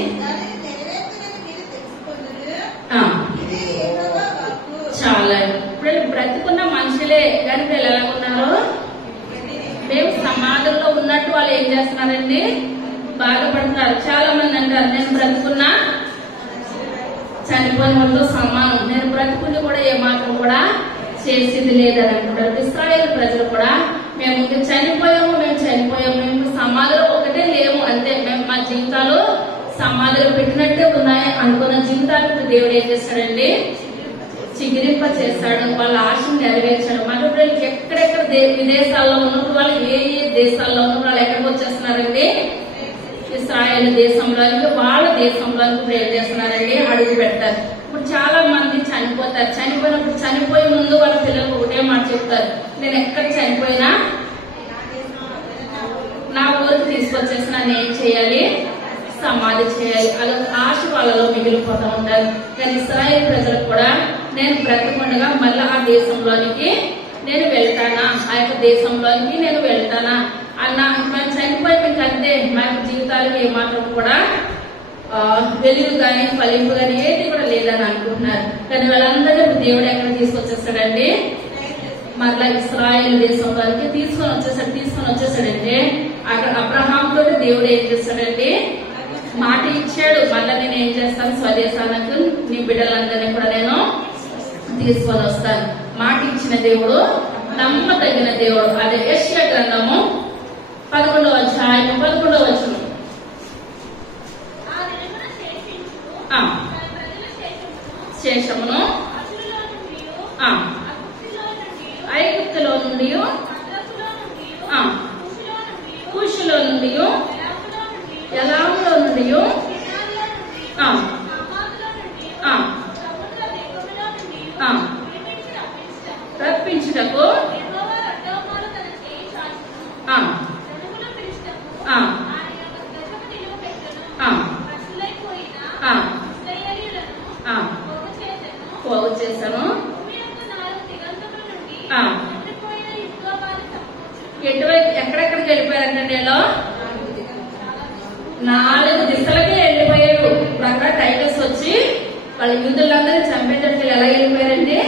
చాలా. ఇప్పుడు బ్రతుకున్న మనుషులే కానీ వీళ్ళు ఎలా ఉన్నారు, మేము సమాధుల్లో ఉన్నట్టు వాళ్ళు ఏం చేస్తున్నారండి, బాధపడుతున్నారు. చాలా మంది అంటారు నేను బ్రతుకున్నా చనిపోయిన వాళ్ళతో సమానం, నేను బ్రతుకుని కూడా ఏమాత్రం కూడా చేసేది లేదని అంటున్నారు. ఇశ్రాయేలు ప్రజలు కూడా మేము చనిపోయాము, మేము సమాధిలో ఒకటే లేము అంతే, మేము మా జీవితాలు సమాధిలో పెట్టినట్టే ఉన్నాయి అనుకున్న జీవితాలకు దేవుడు ఏం చేస్తాడండి, చిగిరింప చేస్తాడు. వాళ్ళ ఆశను నెరవేర్చాడు. మన పిల్లలకి ఎక్కడెక్కడ విదేశాల్లో ఉన్నప్పుడు వాళ్ళు ఏ దేశాల్లో ఉన్నప్పుడు వాళ్ళు ఎక్కడికి వచ్చేస్తున్నారండి, ఇశ్రాయేలు దేశంలోనికి, వాళ్ళ దేశంలోనికి ఇప్పుడు ఏం చేస్తున్నారండి, అడుగు పెడతారు. ఇప్పుడు చాలా మంది చనిపోతారు. చనిపోయినప్పుడు చనిపోయే ముందు వాళ్ళ పిల్లలకు ఒకటే మాట చెప్తారు, నేను ఎక్కడ చనిపోయినా నా ఊరికి తీసుకొచ్చేసి నన్ను ఏం చేయాలి, సమాధి చేయాలి. అలా ఆశ వాళ్ళలో మిగిలిపోతూ ఉంటారు. కానీ ఇశ్రాయేలు ప్రజలకు కూడా నేను బ్రతకుండగా మళ్ళీ ఆ దేశంలోనికి నేను వెళ్తానా, ఆ యొక్క దేశంలోనికి నేను వెళ్తానా అన్న, మనం చనిపోయి అంతే, మన జీవితాలకు ఏమాత్రం కూడా వెలుగు కానీ ఫలింపు కానీ ఏది కూడా లేదని అనుకుంటున్నారు. కానీ వాళ్ళందరూ దేవుడు ఎక్కడ తీసుకొచ్చేస్తాడండి, మరలా ఇశ్రాయేలు దేశంలోనికి తీసుకొని వచ్చేసాడంటే అక్కడ అబ్రహాం తోటి దేవుడు ఏం చేస్తాడండి, మాట ఇచ్చాడు, మళ్ళా నేను ఏం చేస్తాను, స్వదేశానికి నీ బిడ్డలందరినీ కూడా నేను తీసుకొని వస్తాను. మాట ఇచ్చిన దేవుడు, నమ్మదగిన దేవుడు. అదే యెషయా గ్రంథము 11వ అధ్యాయం 11వ వచనం. శేషమును ఐగుప్తులో నుండి, కూషులో నుండి, ఎలాములో నుండి, రప్పించుటకు పోగు చేశాను. ఎటువైపు ఎక్కడెక్కడికి వెళ్ళిపోయారంటే నేను 4 దిశలకి వెళ్ళిపోయారు. ఇప్పుడు అక్కడ టైగర్స్ వచ్చి వాళ్ళ యూదులందరినీ చంపేటట్టు ఎలా వెళ్ళిపోయారండి,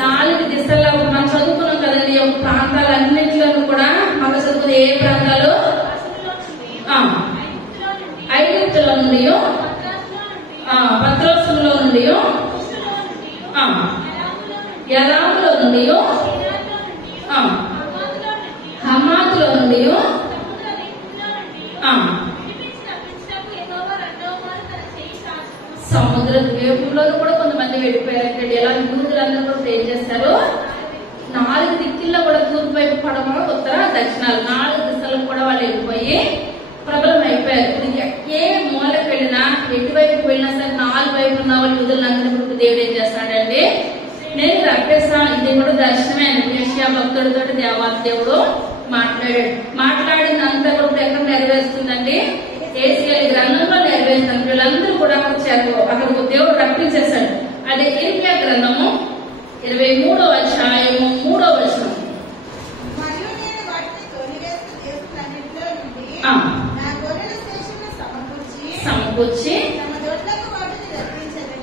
4 దిశల్లో. మనం చదువుకున్నాం కదండి, ప్రాంతాలన్నింటిలోనూ కూడా మనం చదువుకున్న ఏ ప్రాంతాలు, ఐగుప్తులో నుండి, పత్రోసులో నుండి, ఎలాములో నుండి, హమాతులో నుండి, సముద్ర ద్వీపంలో కూడా కొంతమంది వెళ్ళిపోయారంటే ఎలా యూదులందరూ కూడా ఏం చేస్తారు, 4 దిక్కుల్లో కూడా తూర్పు వైపు, పడమర, ఉత్తర, దక్షిణాలు 4 దిశలకు కూడా వాళ్ళు వెళ్ళిపోయి ప్రబలం అయిపోయారు. ఏ మూలకు వెళ్ళినా, ఎటువైపు వెళ్ళినా సరే 4 వైపు ఉన్న వాళ్ళు యూదులందరూ దేవుడు ఏం చేస్తాడండి, నేను రప్పేస్తాను. ఇది కూడా దర్శనమే. యెషయా భక్తుడితో దేవుడు మాట్లాడినంతా కూడా ఎక్కడ నెరవేరుస్తుందండి, ఏసీఎల్ గ్రంథంలో నెరవేరుతుంది. వీళ్ళందరూ కూడా వచ్చారు, అక్కడ దేవుడు రప్పించేశాడు. అదే ఇర్మియా గ్రంథము 23వ అధ్యాయము 3వ వచనం. మరియు నేను వాటిని తోలివేసిన దేశములన్నిటిలో నుండి నా గొర్రెల శేషమును సమకూర్చి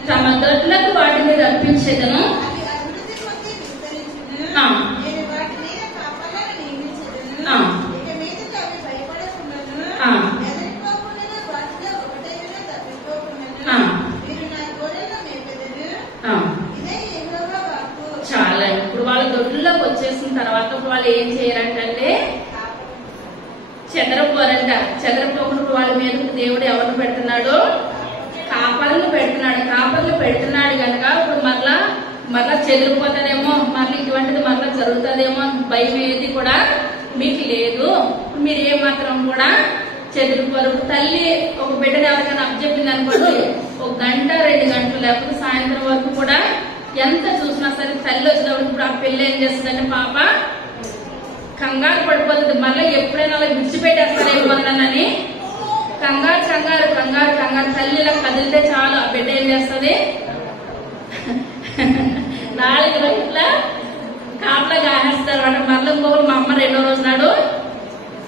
తమ దొడ్లకు వాటిని రప్పించెదను. అవి అభివృద్ధి పొంది విస్తరించును. నేను వాటి మీద కాపలాలను నియమించెదను. ఇక మీదట అవి భయపడకుండాను ఎదరిపోకుండాను వాటిలో ఒకటైనా తప్పిపోకుండాను మీరు నా గొర్రెలను మేపెదరు. ఇదే యెహోవా వాక్కు. చాలా ఇప్పుడు వాళ్ళ దొడ్లోకి వచ్చేసిన తర్వాత వాళ్ళు ఏం చేయరంటే చెదరపోరంట. చెదరపోకుండా వాళ్ళ మీద దేవుడు ఎవరిని పెడుతున్నాడు? కాపర్లు పెడుతున్నాడు. కాపర్లు పెడుతున్నాడు కనుక ఇప్పుడు మరలా చెదిరిపోతారేమో, మరలా ఇటువంటిది మరలా జరుగుతుందేమో భయం ఏది కూడా మీకు లేదు. మీరు ఏ మాత్రం కూడా చెదిరిపోరు. తల్లి ఒక బిడ్డని ఎవరికైనా అప్పచెప్పింది అనుకోండి, 1 గంట 2 గంటలు లేకపోతే సాయంత్రం వరకు కూడా ఎంత చూసినా సరే తల్లి వచ్చినప్పుడు ఇప్పుడు ఆ పిల్ల ఏం చేస్తుందంటే పాప కంగారు పడిపోతుంది. మళ్ళీ ఎప్పుడైనా అలా విడిచిపెట్టేస్తారేమోనని కంగారు కంగారు కంగారు కంగారు తల్లిలా కదిలితే చాలు ఆ బిడ్డ ఏం చేస్తుంది 4 గంటల కాపలా గానేస్తారు అంటే మళ్ళీ ఇంకొకరు మా అమ్మ 2వ రోజు నాడు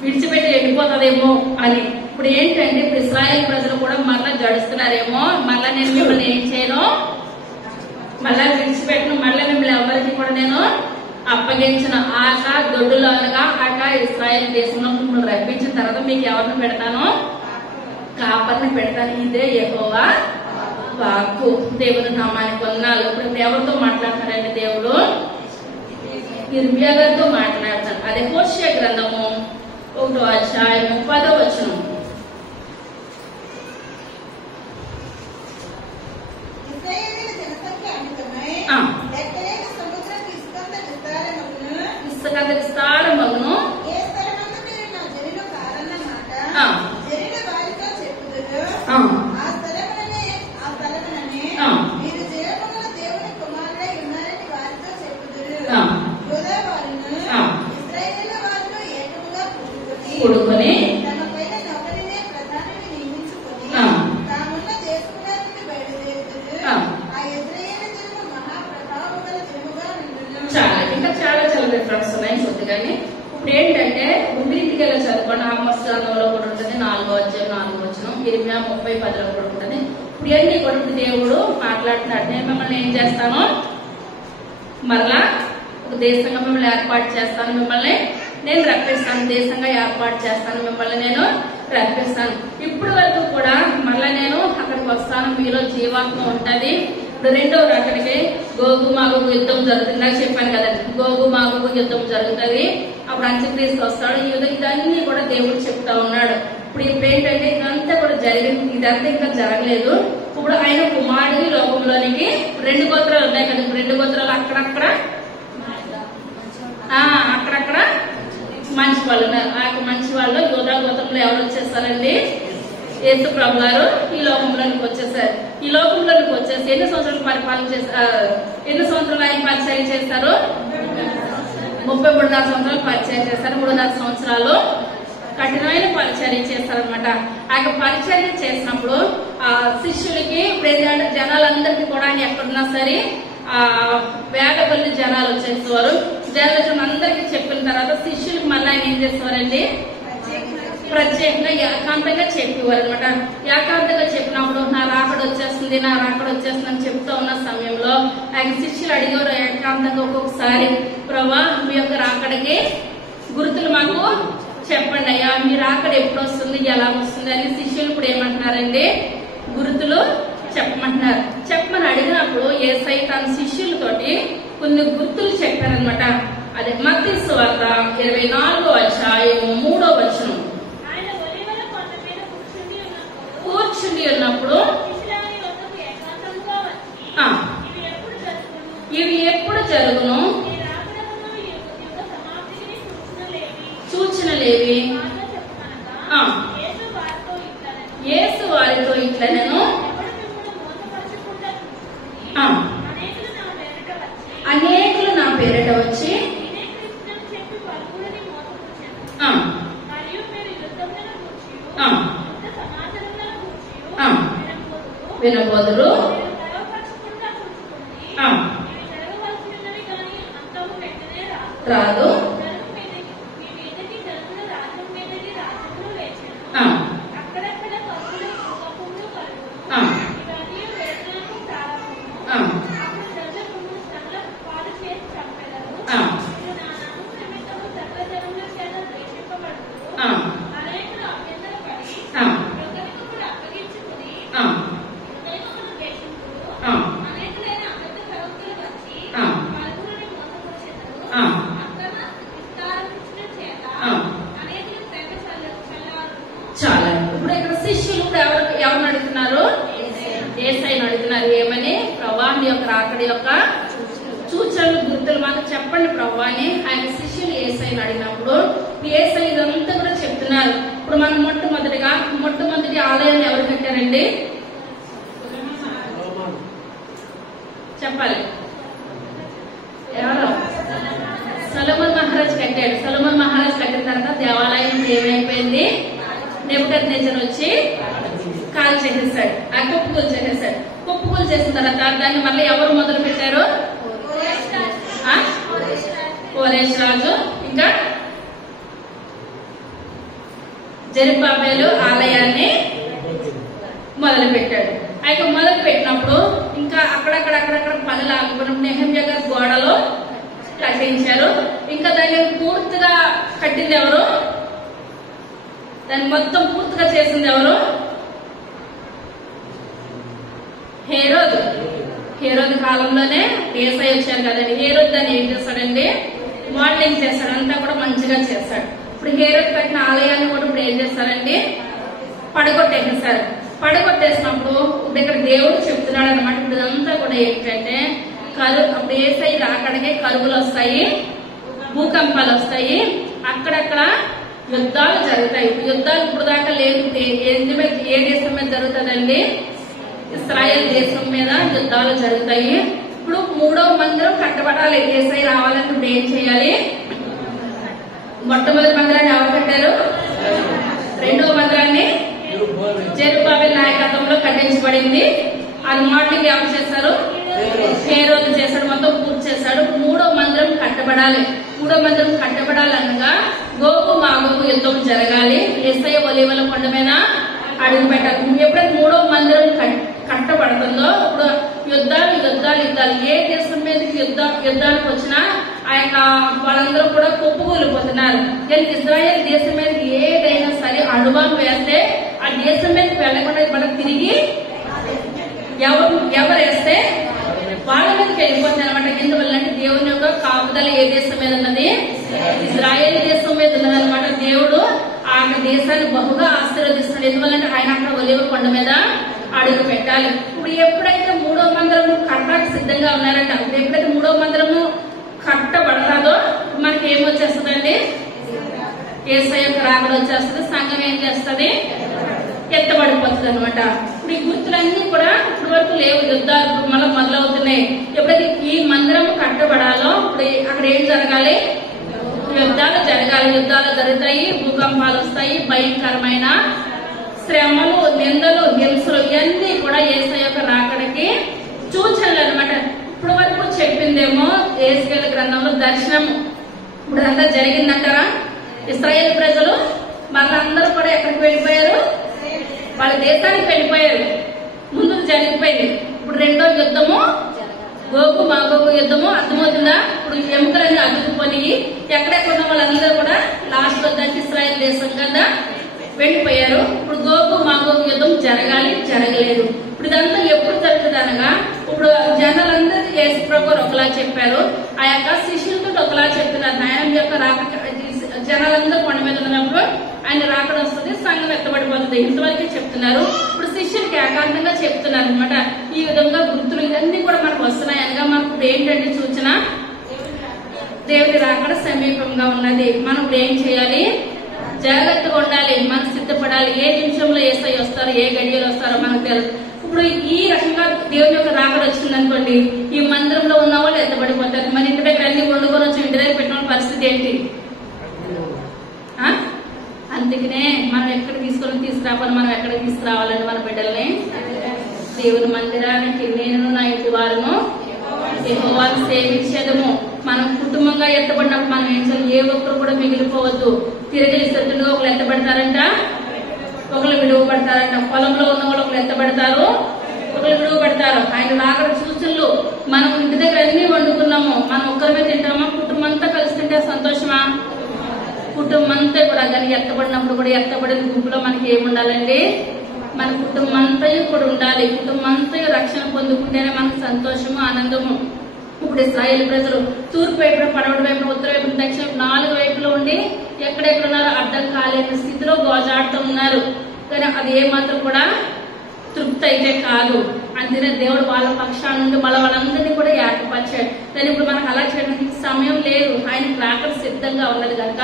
విడిచిపెట్టి వెళ్ళిపోతుందేమో అని. ఇప్పుడు ఏంటంటే ఇప్పుడు ఇశ్రాయేల్ ప్రజలు కూడా మళ్ళా జడుస్తున్నారేమో, మళ్ళా నేను మిమ్మల్ని ఏం చేయను, మళ్ళా విడిచిపెట్టను, మళ్ళీ మిమ్మల్ని ఎవరికి కూడా నేను అప్పగించిన ఆక దొడ్డులోనగా ఆక ఇశ్రాయేల్ దేశంలో మిమ్మల్ని రప్పించిన తర్వాత మీకు ఎవరిని పెడతాను? కాపర్ని పెడతాను. ఇదే యెహోవా వాక్కు. దేవుని నామానికి వందనాలు. ఇప్పుడు ఎవరితో మాట్లాడతారండి? దేవుడు ఇర్మియా గారితో మాట్లాడతాడు. అదే హోషేయ గ్రంథము 1వ అధ్యాయం 10వ వచనం. ఇసుకంత విస్తారమగును. కొడుకుని చాలా ఇంకా చాలా చాలా రిఫరెన్స్ ఉన్నాయి కొద్దిగానే. ఇప్పుడు ఏంటంటే ఇంటికి వెళ్ళి చదువుకోండి. ఆమోస్ గ్రంథంలో కూడా ఉంటుంది 4వ అధ్యాయం 4వ వచనం. ఇర్మియా 30:10లో కూడా ఉంటుంది. ఇప్పుడు ఇవన్నీ కూడా దేవుడు మాట్లాడుతున్నాడు. నేను మిమ్మల్ని ఏం చేస్తాను? మరలా ఒక దేశంగా మిమ్మల్ని ఏర్పాటు చేస్తాను, మిమ్మల్ని నేను రప్పిస్తాను, దేశంగా ఏర్పాటు చేస్తాను, మిమ్మల్ని నేను రప్పిస్తాను. ఇప్పుడు వరకు కూడా మళ్ళా నేను అక్కడికి వస్తాను, మీలో జీవాత్మ ఉంటది. ఇప్పుడు 2వ రాకడికి గోగు మాగోగు యుద్ధం జరుగుతుంది. నాకు చెప్పాను కదండి, గోగు మాగోగు యుద్ధం జరుగుతుంది. అప్పుడు అంత్యక్రీస్తు వస్తాడు. ఇదన్నీ కూడా దేవుడు చెప్తా ఉన్నాడు. ఇప్పుడు ఏంటంటే ఇదంతా కూడా జరిగింది, ఇదంతా ఇంకా జరగలేదు. ఇప్పుడు ఆయన కుమారుడిని లోకంలోనికి 2 గోత్రాలు ఉన్నాయి కదా, 2 గోత్రాలు అక్కడక్కడ మంచి వాళ్ళు ఉన్నారు. ఆ మంచి వాళ్ళు యోధా గోత్రంలో ఎవరు వచ్చేస్తారండి? యేసు ప్రభు గారు ఈ లోకంలోనికి వచ్చేసారు. ఈ లోకంలోనికి వచ్చేసి ఎన్ని సంవత్సరాలు పరిపాలన చేస్తారు? ఎన్ని సంవత్సరాలు ఆయన పరిచయం చేస్తారు? 33.5 సంవత్సరాలు పరిచయం చేస్తారు. 3.5 సంవత్సరాలు కఠినమైన పరిచర్య చేస్తారనమాట. ఆ పరిచర్య చేసినప్పుడు ఆ శిష్యులకి జనాలందరికీ కూడా ఆయన ఎక్కడున్నా సరే వేల కొద్ది జనాలు వచ్చేసేవారు. జనాలు అందరికీ చెప్పిన తర్వాత శిష్యులకు మళ్ళీ ఆయన ఏం చేసేవారండి? ప్రత్యేకంగా ఏకాంతంగా చెప్పేవారు అనమాట. ఏకాంతంగా చెప్పినప్పుడు నా రాకడ వచ్చేస్తుంది, నా రాకడ వచ్చేస్తుంది అని చెప్తా ఉన్న సమయంలో ఆయన శిష్యులు అడిగారు ఏకాంతంగా ఒక్కొక్కసారి, ప్రభా మీ యొక్క రాకడికి గుర్తులు మాకు చెప్పండి అయ్యా, మీ రాకడ ఎప్పుడు వస్తుంది, ఎలా వస్తుంది అని శిష్యులు ఇప్పుడు ఏమంటున్నారండి? గుర్తులు చెప్పమంటున్నారు. చెప్పమని అడిగినప్పుడు యేసయ్య తన శిష్యులతోటి కొన్ని గుర్తులు చెప్పారనమాట. అదే మత్తయి సువార్త 24వ అధ్యాయం 3వ వచనం. కూర్చుండి ఉన్నప్పుడు ఇవి ఎప్పుడు జరుగును, సూచనలేవి? యేసు వారితో ఇట్లనెను, అనేకులు నా పేరిట వచ్చి వినబోదురు, అడుగుతున్నారు. ఏమని? ప్రభా నీ యొక్క రాకడ యొక్క సూచనలు గుర్తులు మాకు చెప్పండి ప్రభా అని ఆయన శిష్యులు యేసయ్యను అడిగినప్పుడు యేసయ్య ఇదంతా కూడా చెప్తున్నారు. ఇప్పుడు మనం మొట్టమొదటి ఆలయాన్ని ఎవరు కట్టారండి? చెప్పాలి. ఎవరు? సొలొమోన్ మహారాజ్ కట్టాడు. సొలొమోన్ మహారాజ్ కట్టిన తర్వాత దేవాలయం ఏమైపోయింది? నెబుకద్నెజర్ వచ్చి కాల్ చేసేసాడు, కుప్పకూలు చేసేసాడు. కుప్పకూలు చేసిన తర్వాత దాన్ని మళ్ళీ ఎవరు మొదలు పెట్టారు? కోరేష్ రాజు ఇంకా జెరుబ్బాబెలు ఆలయాన్ని మొదలు పెట్టాడు. అయితే మొదలు పెట్టినప్పుడు ఇంకా అక్కడక్కడ పనులు ఆగిపోయినప్పుడు నెహెమ్యా గారు గోడలో కట్టించారు. ఇంకా దాన్ని పూర్తిగా కట్టింది ఎవరు? దాన్ని మొత్తం పూర్తిగా చేసింది ఎవరు? హేరోదు కాలంలోనే యేసయ్య వచ్చారు కదండి. హేరోదు దాన్ని ఏం చేస్తాడండి? మోడలింగ్ చేస్తాడు, అంతా కూడా మంచిగా చేస్తాడు. ఇప్పుడు హేరోదు కట్టిన ఆలయాన్ని కూడా ఇప్పుడు ఏం చేస్తారండి? పడగొట్టేసేసారు. పడగొట్టేసినప్పుడు ఇప్పుడు ఇక్కడ దేవుడు చెప్తున్నాడు అనమాట. ఇప్పుడు ఇదంతా కూడా ఏంటంటే అప్పుడు యేసయ్య రాకడికే కరువులు వస్తాయి, భూకంపాలు వస్తాయి, అక్కడక్కడ యుద్ధాలు జరుగుతాయి. యుద్ధాలు ఇప్పుడు దాకా లేదు. ఏ దేశం మీద జరుగుతుందండి? ఇశ్రాయేల్ దేశం మీద యుద్ధాలు జరుగుతాయి. ఇప్పుడు 3వ మందిరం కట్టబడాలి. యేసయ్య రావాలంటే ఇప్పుడు ఏం చేయాలి? మొట్టమొదటి మందిరాన్ని ఎవరు కట్టారు? 2వ మందిరాన్ని జెరుబ్బాబెలు నాయకత్వంలో కట్టించబడింది. అది మోడలింగ్ ఎవరు చేశారు? హేరోదు చేశాడు, మొత్తం పూర్తి చేశాడు. 3వ మందిరం కట్టబడాలి. 3వ మందిరం కట్టబడాలనగా గోగు మాగోగు యుద్ధం జరగాలి. యేసయ్య ఒలీవల కొండ మీద అడుగు పెట్టాలి. ఎప్పుడైతే 3వ మందిరం కట్టబడుతుందో ఇప్పుడు యుద్ధాలు ఏ దేశం మీదకి యుద్ధానికి వచ్చినా ఆ యొక్క వాళ్ళందరూ కూడా కుప్పకూలిపోతున్నారు. కానీ ఇజ్రాయెల్ దేశం మీద ఏదైనా సరే అణుబాంబు వేస్తే ఆ దేశం మీదకి వెళ్లకుండా మనకు తిరిగి ఎవరు వేస్తే వాళ్ళ మీదకి వెళ్ళిపోతుంది అనమాట. ఎందువల్లంటే దేవుని యొక్క కాపుదల ఏ దేశం మీద ఉన్నది? ఇజ్రాయెల్ దేశం మీద ఉన్నదనమాట. దేవుడు ఆ దేశాన్ని బహుగా ఆశీర్వదిస్తున్నాడు. ఎందువల్లంటే ఆయన అక్కడ ఒలీవ కొండ మీద అడుగు పెట్టాలి. ఇప్పుడు ఎప్పుడైతే 3వ మందిరము కట్టడానికి సిద్ధంగా ఉన్నారంట, ఎప్పుడైతే 3వ మందిరము కట్టబడతాదో మనకి ఏమొచ్చేస్తుందండి? యేసయ్య యొక్క రాకడ వచ్చేస్తుంది. సంఘం ఏం చేస్తుంది? ఎత్తబడిపోతుంది అనమాట. ఇప్పుడు ఈ గుర్తులన్నీ కూడా ఇప్పటి వరకు లేవు. యుద్ధాలు మళ్ళీ మొదలవుతున్నాయి. ఎప్పుడైతే ఈ మందిరం కట్టబడాలో ఇప్పుడు అక్కడ ఏం జరగాలి? యుద్ధాలు జరగాలి. యుద్ధాలు జరుగుతాయి, భూకంపాలు వస్తాయి, భయంకరమైన శ్రమలు, నిందలు, హింసలు ఇవన్నీ కూడా యేసయ్య యొక్క రాకడికి సూచనలు అనమాట. ఇప్పుడు వరకు చెప్పిందేమో యేసయ్య గ్రంథంలో దర్శనము. ఇప్పుడు అంతా జరిగిందంటారా? ఇశ్రాయేల్ ప్రజలు వాళ్ళందరూ కూడా ఎక్కడికి వెళ్ళిపోయారు? వాళ్ళ దేశానికి వెళ్ళిపోయారు. ముందు జరిగిపోయింది. ఇప్పుడు 2వ యుద్ధము గోగు మాగోగు యుద్ధము. అర్థమవుతుందా? ఇప్పుడు ఎముకలన్నీ అదుపుకొని ఎక్కడెక్కడ ఉన్న వాళ్ళందరూ కూడా లాస్ట్ వద్దంటే ఇశ్రాయేల్ దేశం కదా వెళ్ళిపోయారు. ఇప్పుడు గోగు మాగోగు యుద్ధం జరగలేదు. ఇప్పుడు ఇదంతా ఎప్పుడు జరుగుతుంది అనగా ఇప్పుడు జనాలందరూ యేసు ప్రభువు ఒకలా చెప్పారు, ఆ యొక్క శిష్యులతో ఒకలా చెప్తున్నారు. ఆయన యొక్క రాక జనాలందరూ కొండ మీద ఉన్నప్పుడు ఆయన రాకడ వస్తుంది, సంఘం ఎత్తబడిపోతుంది. ఇంతవరకే చెప్తున్నారు. ఇప్పుడు శిష్యులకి ఏకాంతంగా చెప్తున్నారు అనమాట. ఈ విధంగా గుర్తులు ఇవన్నీ కూడా మనకు వస్తున్నాయి అనగా మనకు ఏంటంటే సూచన దేవుడి రాకడ సమీపంగా ఉన్నది. మనం ఇప్పుడు ఏం చేయాలి? జాగ్రత్తగా ఉండాలి, మనం సిద్ధపడాలి. ఏ నిమిషంలో యేసయ్య వస్తారో, ఏ గడియలు వస్తారో మనకు తెలుసు. ఇప్పుడు ఈ రకంగా దేవుని యొక్క రాకడ వచ్చింది అనుకోండి, ఈ మందిరంలో ఉన్న వాళ్ళు ఎత్తబడిపోతారు. మన ఇంటి దగ్గర అన్ని వండుకొని వచ్చి ఇంటి దగ్గర పెట్టిన పరిస్థితి ఏంటి? అందుకనే మనం ఎక్కడ తీసుకురావాలి? మనం ఎక్కడ తీసుకురావాలండి మన బిడ్డల్ని? దేవుని మందిరానికి నేను నా ఇంటి వారును యెహోవాను సేవించేదము. మనం కుటుంబంగా ఎత్తబడినప్పుడు మనం ఏం చేయాలి? ఏ ఒక్కరు కూడా మిగిలిపోవద్దు. తిరిగి ఇస్తుగా ఒకరు ఎత్తబడతారంట, ఒకరు విడువబడతారంట. పొలంలో ఉన్న వాళ్ళు ఒకరు ఎత్తబడతారు, ఒకరు విడువబడతారు. ఆయన రాకడ సూచనలు. మనం ఇంటి దగ్గర అన్ని వండుకున్నాము, మనం ఒక్కరిమే తింటామా? కుటుంబం అంతా కలిసి తింటే సంతోషమా? కుటుంబం అంతా కూడా కానీ ఎత్తబడినప్పుడు కూడా ఎత్తబడిన గుంపులో మనకి ఏముండాలండి? మన కుటుంబం అంతా కూడా ఉండాలి. కుటుంబం అంతా రక్షణ పొందుకుంటేనే మనకు సంతోషము, ఆనందము. ఇప్పుడు ఇశ్రాయేల్ ప్రజలు తూర్పు వైపున, పడమటి వైపున, ఉత్తర వైపున, దక్షిణ 4 వైపులో ఉండి ఎక్కడెక్కడ ఉన్నారో అర్థం కాలేని స్థితిలో గోజాడుతూ ఉన్నారు. కానీ అది ఏమాత్రం కూడా తృప్తి అయితే కాదు. అంతేనే దేవుడు వాళ్ళ పక్షాల నుండి వాళ్ళందరినీ కూడా ఏర్పరిచాడు. కానీ ఇప్పుడు మనకు అలా చేయడానికి సమయం లేదు. ఆయన రాకడ సిద్ధంగా ఉన్నది కనుక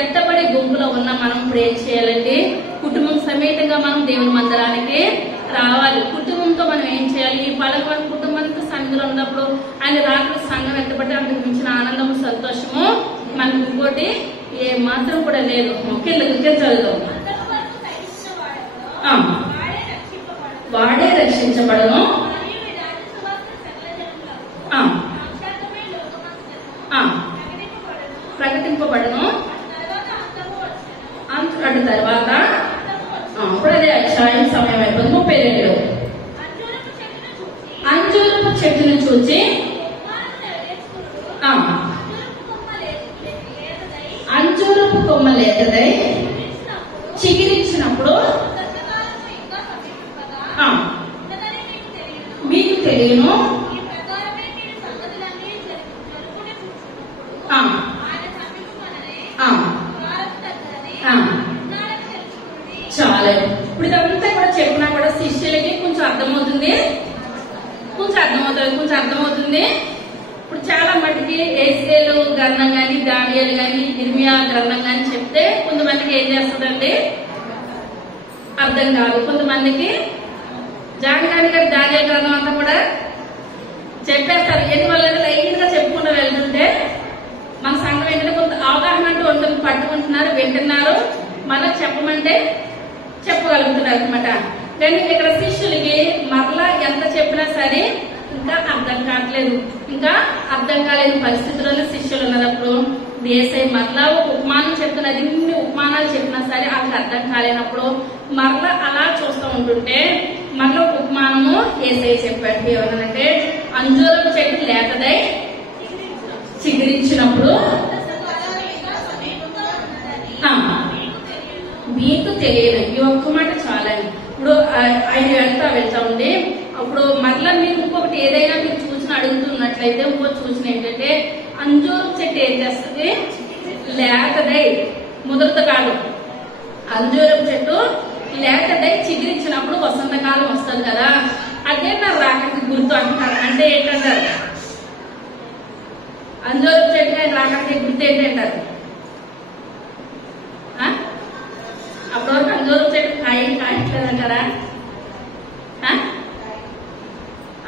ఎత్తబడే గుంపులో ఉన్న మనం ఇప్పుడు ఏం చేయాలండి? కుటుంబం సమేతంగా మనం దేవుని మందిరానికి రావాలి. కుటుంబంతో మనం ఏం చేయాలి? ఈ పలక కుటుంబంతో సన్నిధిలో ఉన్నప్పుడు ఆయన రాకడ సంఘం ఎత్తబడి అందుకు మించిన ఆనందము సంతోషము మనకు ఇంకోటి ఏ మాత్రం కూడా లేదు. కింద చదువు. వాడే రక్షించబడను, ప్రకటింపబడను. అంతటి తర్వాత ఇప్పుడు అదే అధ్యాయం సమయం అయిపోయింది. 32. అంజూరపు చెట్టును చూచి అంజూరపు కొమ్మ లేదదై చిగిరించినప్పుడు మీకు తెలియను, చాలేదు. ఇప్పుడు ఇదంతా కూడా చెప్పినా కూడా శిష్యులకి కొంచెం అర్థమవుతుంది. ఇప్పుడు చాలా మట్టికి ఏసేలు గ్రంథం కానీ, దానియేలు కానీ, ఇర్మియా గ్రంథం కానీ చెప్తే కొంతమందికి ఏం చేస్తుందండి? అర్థం కాదు. కొంతమందికి జానకాని గారి దానియేలు గ్రంథం అంతా కూడా చెప్పేస్తారు. ఎందువల్ల లైట్ గా చెప్పుకుంటూ వెళ్తుంటే మన సంఘం ఏంటంటే కొంత అవగాహన అంటూ ఉంటుంది. పట్టుకుంటున్నారు, వింటున్నారు, మళ్ళీ చెప్పమంటే చెప్పగలుగుతున్నారు అనమాట. కానీ ఇక్కడ శిష్యులకి మరలా ఎంత చెప్పినా సరే ఇంకా అర్థం కావట్లేదు. ఇంకా అర్థం కాలేని పరిస్థితుల్లో శిష్యులు ఉన్నప్పుడు దేశం మరలా ఒక ఉపమానం చెప్తున్నది. ఇన్ని ఉపమానాలు చెప్పినా సరే వాళ్ళకి అర్థం కాలేనప్పుడు మరలా అలా చూస్తూ ఉంటుంటే మరలా ఒక ఉపమానము ఏసై చెప్పాడు. ఏమనంటే అంజూరపు చెట్టు లేతదై చిగురించినప్పుడు మీకు తెలియదు. ఈ ఒక్క మాట చాలండి. ఇప్పుడు ఆయన వెళ్తా ఉండి అప్పుడు మరలా మీరు ఇంకొకటి ఏదైనా మీరు చూసిన అడుగుతున్నట్లయితే ఇంకో చూసిన ఏంటంటే అంజూరం చెట్టు ఏం చేస్తుంది? లేతదై ముదరతకాలం అంజూరం చెట్టు లేతదై చిగురించినప్పుడు వసంతకాలం వస్తుంది కదా, అదే నా రాకడికి గుర్తు అంటారు. అంటే ఏంటంటారు? అంజూరం చెట్టు ఆయన రాకడికి గుర్తు ఏంటంటారు? అప్పటివరకు అంజూరం చెట్టు కాయట్లేదంటారా?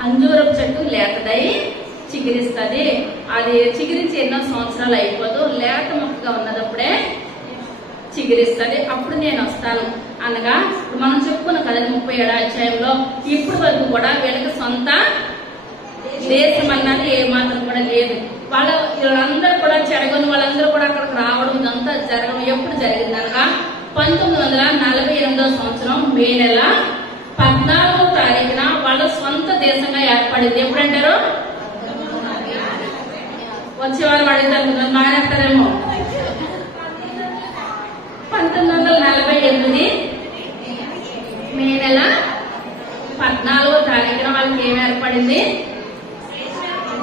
అంజూరపు చెట్టు లేతదై చిగురిస్తుంది. అది చిగురించి ఎన్నో సంవత్సరాలు అయిపోదు, లేత మొక్కగా ఉన్నదప్పుడే చిగురిస్తుంది. అప్పుడు నేను వస్తాను అనగా మనం చెప్పుకున్నాం కదా 37వ అధ్యాయంలో. ఇప్పుడు వరకు కూడా వీళ్ళకి సొంత దేశం అన్నది ఏ మాత్రం కూడా లేదు. వాళ్ళందరూ కూడా చెరగని వాళ్ళందరూ కూడా అక్కడికి రావడం ఇదంతా జరగడం ఎప్పుడు జరిగింది అనగా 1948వ సంవత్సరం మే నెల 14వ తారీఖున వాళ్ళ సొంత దేశంగా ఏర్పడింది. ఎప్పుడంటారు? వచ్చేవారు అడుగుతారు, మానేస్తారేమో. 1948 మే నెల 14వ తారీఖున వాళ్ళకి ఏం ఏర్పడింది?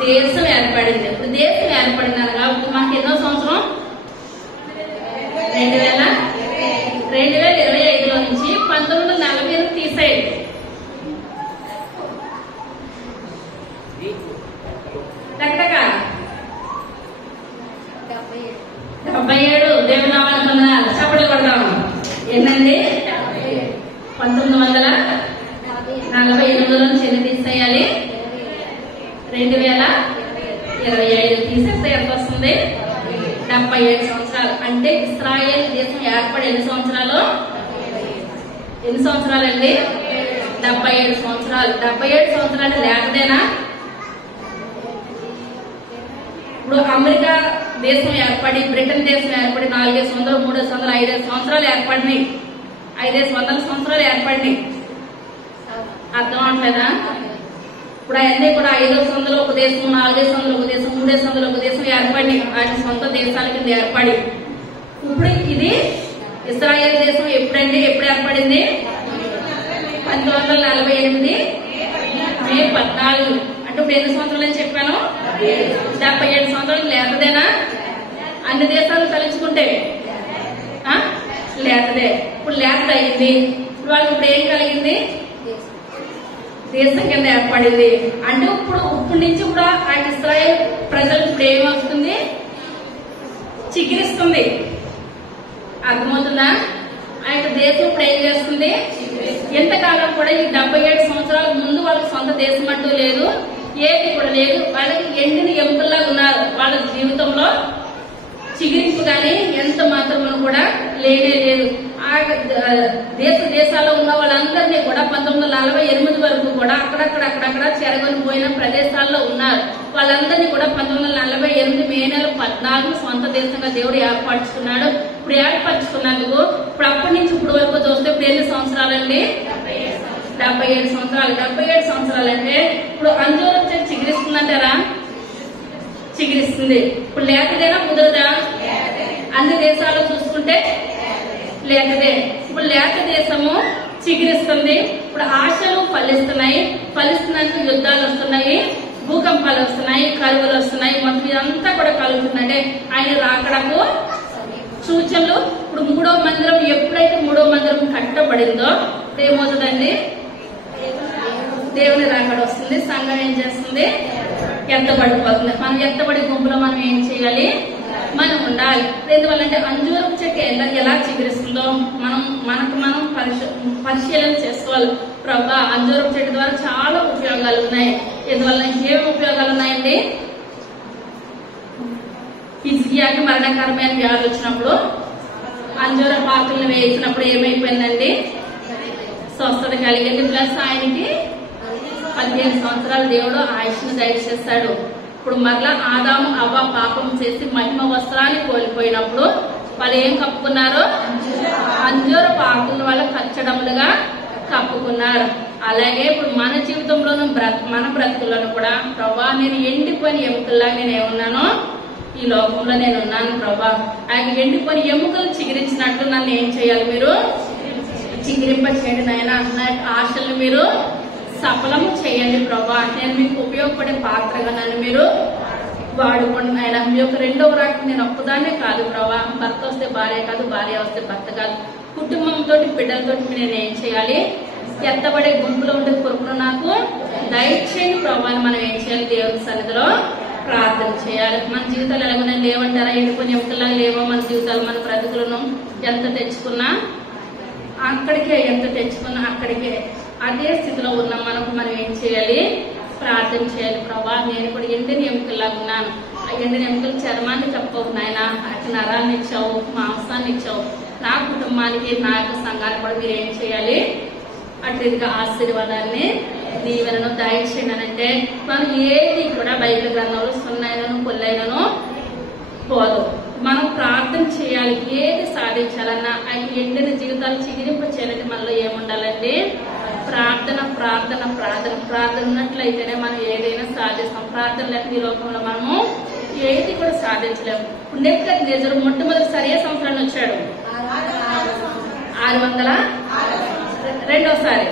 దేశం ఏర్పడింది. ఇప్పుడు దేశం ఏర్పడింది అనగా ఇప్పుడు మనకి ఎన్నో సంవత్సరం? 2025లో నుంచి 1948 తీసేయండి. టక్టక 77 దేవుని నామానికి వందనాలు. చప్పట్లు కొడదాము. ఏంటండి? 1948లో నుంచి ఎన్ని తీసేయాలి? 2025 తీసేస్తే ఎంత వస్తుంది? 77 సంవత్సరాలు. అంటే ఇశ్రాయేల్ దేశం ఏర్పడి ఎన్ని సంవత్సరాలు? ఎన్ని సంవత్సరాలండి? 77 సంవత్సరాలు. 77 సంవత్సరాలు లేకదేనా? ఇప్పుడు అమెరికా దేశం ఏర్పడి, బ్రిటన్ దేశం ఏర్పడి 4 సంవత్సరాలు, 3 సంవత్సరాలు, 5 సంవత్సరాలు ఏర్పడినాయి. 500 సంవత్సరాలు ఏర్పడినాయి. అర్థం అవట్లేదా? ఇప్పుడు అవన్నీ కూడా 5 సంవత్సరాలు ఒక దేశం, 4 సంవత్సరాలు ఒక దేశం, 3 సంవత్సరాలు ఒక దేశం ఏర్పడి వాటి సొంత దేశాల కింద ఏర్పడి ఇప్పుడు ఇది ఇశ్రాయేల్ దేశం ఎప్పుడు ఏర్పడింది? 1948 మే 14. అంటే ఇప్పుడు ఎన్ని సంవత్సరాలు అని చెప్పాను? 77 సంవత్సరాలు లేకదేనా? అన్ని దేశాలు తలుచుకుంటే లేకదే. ఇప్పుడు లేక అయింది. ఇప్పుడు వాళ్ళకి ఇప్పుడు ఏం కలిగింది? దేశం కింద ఏర్పడింది. అంటే ఇప్పుడు నుంచి కూడా ఆ ఇశ్రాయేల్ ప్రజలకు ఇప్పుడు ఏమవుతుంది, చికిరిస్తుంది. అర్థమవుతుందా? ఆ యొక్క దేశం ఇప్పుడు ఏం చేస్తుంది, ఎంతకాలం కూడా ఈ 77 సంవత్సరాల ముందు వాళ్ళకి సొంత దేశం అంటూ లేదు, ఏది కూడా లేదు. వాళ్ళకి ఎండిన ఎముకల్లా ఉన్నారు. వాళ్ళ జీవితంలో చిగిరింపు కానీ ఎంత మాత్రం కూడా లేనే లేదు. ఆ దేశాల్లో ఉన్న వాళ్ళందరినీ కూడా 1948 వరకు కూడా అక్కడక్కడ చెరగొని పోయిన ప్రదేశాల్లో ఉన్నారు. వాళ్ళందరినీ కూడా 1948 మే నెల 14 సొంత దేశంగా దేవుడు ఏర్పరచుకున్నాడు. ఇప్పుడు ఏర్పరచుకున్నందుకు ఇప్పుడు అప్పటి నుంచి ఇప్పుడు వరకు చూస్తే ఇప్పుడు ఎన్ని సంవత్సరాలండి, 77 సంవత్సరాలు. 77 సంవత్సరాలు అంటే ఇప్పుడు అంజూరం చెట్టు చిగురిస్తుందంటారా? చిగురిస్తుంది. ఇప్పుడు లేకదేనా కుదరదా? అన్ని దేశాల్లో చూసుకుంటే లేకదే. ఇప్పుడు లేక దేశము చిగురిస్తుంది. ఇప్పుడు ఆశలు ఫలిస్తున్నాయి. ఫలిస్తున్నందుకు యుద్ధాలు వస్తున్నాయి, భూకంపాలు వస్తున్నాయి, కరువులు వస్తున్నాయి. మొత్తం ఇదంతా కూడా కలుగుతుందంటే ఆయన రాకడకు సూచనలు. ఇప్పుడు 3వ మందిరం ఎప్పుడైతే 3వ మందిరం కట్టబడిందో ఏమవుతుందండి, దేవుని రాకడ వస్తుంది. సంఘం ఏం చేస్తుంది, ఎత్తబడిపోతుంది. మనం ఎత్తబడి గుంపులో మనం ఏం చేయాలి, మనం ఉండాలి. ఎందువల్లంటే అంజూరం చెట్టు ఎలా చిగురిస్తుందో మనకు మనం పరిశీలన చేసుకోవాలి. ప్రభా అంజూరం చెట్టు ద్వారా చాలా ఉపయోగాలు ఉన్నాయి. ఎందువల్ల ఏమి ఉపయోగాలు ఉన్నాయండి, హిజ్కియాకి మరణకరమైన వ్యాధి వచ్చినప్పుడు అంజూరం ఆకులను వేసినప్పుడు ఏమైపోయిందండి, స్వస్థత కలిగింది. ప్లస్ ఆయనకి 15 సంవత్సరాలు దేవుడు ఆయుష్ను దయచేస్తాడు. ఇప్పుడు మరలా ఆదాము అవ్వ పాపం చేసి మహిమ వస్త్రాన్ని కోల్పోయినప్పుడు వాళ్ళు ఏం కప్పుకున్నారు, అంజూరపు ఆకుల వల్ల కచ్చడములుగా కప్పుకున్నారు. అలాగే ఇప్పుడు మన జీవితంలోనూ మన బ్రతుకులను కూడా ప్రభా నేను ఎండిపోయిన ఎముకల్లా నేను ఏమున్నానో ఈ లోకంలో నేను ఉన్నాను ప్రభా. ఆ ఎండిపోయిన ఎముకలు చిగురించినట్లు నన్ను ఏం చేయాలి, మీరు చిగురింప చేయండి నాయన. నా ఆశలను మీరు సఫలము చేయండి ప్రభా. నేను మీకు ఉపయోగపడే పాత్రగా నన్ను మీరు వాడుకోండి ఆయన. మీ యొక్క 2వ రాకడ నేను ఒక్కదాన్నే కాదు ప్రభా, భర్త వస్తే భార్య కాదు, భార్య వస్తే భర్త కాదు, కుటుంబంతో బిడ్డలతో నేను ఏం చేయాలి, ఎత్తబడే గుంపులో ఉండే కొరకును నాకు దయచేయండి ప్రభా అని మనం ఏం చేయాలి, దేవుని సన్నిధిలో ప్రార్థన చేయాలి. మన జీవితాలు ఎలాగో లేవంటారా, ఎండిపోయిన ఎముకల్లా లేవో మన జీవితాలు, మన బ్రతుకులను ఎంత తెచ్చుకున్నా అక్కడికే, ఎంత తెచ్చుకున్నా అక్కడికే. అదే స్థితిలో ఉన్న మనకు మనం ఏం చేయాలి, ప్రార్థన చేయాలి. ప్రభా నేను ఇప్పుడు ఎండిన ఎముకల్లా ఉన్నాను. ఆ ఎండిన ఎముకలు చర్మాన్ని తప్పవు నాయన, అటు నరాన్ని ఇచ్చావు, మాంసాన్ని ఇచ్చావు. నా కుటుంబానికి, నా యొక్క సంఘానికి కూడా మీరు ఏం చేయాలి, అటు ఇదిగా ఆశీర్వాదాన్ని దీవెనను దయచేయండి అంటే మనం ఏది కూడా బైబిల్ గ్రంథంలో సున్నైనను పొల్లైనను పోదు. మనం ప్రార్థన చేయాలి. ఏది సాధించాలన్నా ఆయన ఎండిన జీవితాలు చిగిరింప చేయాలంటే మనలో ఏముండాలండి, ప్రార్థన ప్రార్థన ప్రార్థన ప్రార్థన ఉన్నట్లయితేనే మనం ఏదైనా సాధిస్తాం. ప్రార్థన లేక ఈ లోకంలో మనము ఏది కూడా సాధించలేము. నెబుకద్నెజరు మొట్టమొదటిసారి ఏ సంవత్సరాన్ని వచ్చాడు, 600, రెండోసారి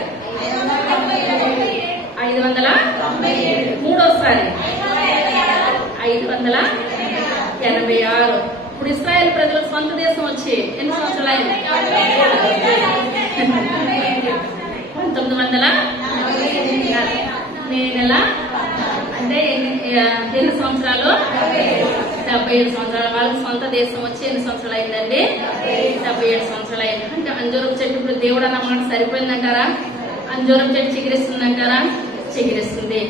597, మూడోసారి 586. ఇప్పుడు ఇశ్రాయేల్ ప్రజల సొంత దేశం వచ్చి ఎన్ని సంవత్సరాలు అయింది, 1900 మే నెల. అంటే ఎన్ని సంవత్సరాలు, 77 సంవత్సరాలు. వాళ్ళకి సొంత దేశం వచ్చి ఎన్ని సంవత్సరాలు అయిందండి, 77 సంవత్సరాలు అయింది. అంటే అంజూరం చెట్టు ఇప్పుడు దేవుడు అన్నమాట సరిపోయిందంటారా, అంజూరం చెట్టు చిగురిస్తుందంటారా, చిగురిస్తుంది.